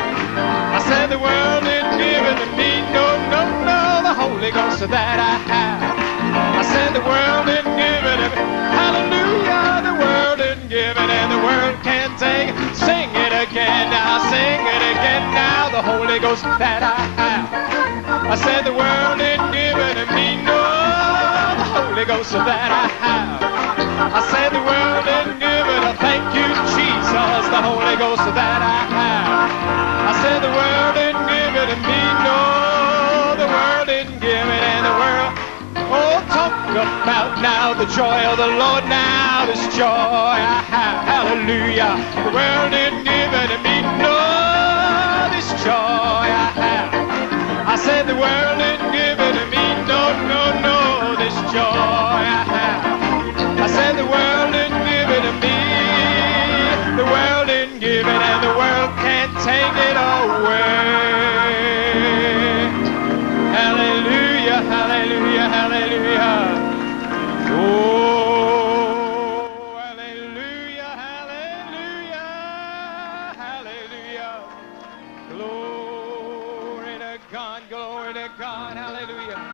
I said the world didn't give it to me. No, no, no, the Holy Ghost that I have. I said the world didn't give it to me. Hallelujah, the world didn't give it, and the world can't take it. Sing it again now, sing it again now, the Holy Ghost that I have. I said the world didn't give it to me. No, the Holy Ghost that I have. I said the world didn't give it. Thank you, Jesus, the Holy Ghost that I have. I said the world didn't give it to me. No, the world didn't give it, and the world. Oh, talk about now the joy of the Lord. Now this joy I have. Hallelujah. The world didn't give it to me. No, this joy I have. I said the world didn't give it to me. No, no, no, this joy I have. I said the world didn't give it to me. The world didn't give it, and the world can't take it away. Hallelujah, hallelujah, hallelujah. Oh, hallelujah, hallelujah, hallelujah. Glory to God, hallelujah.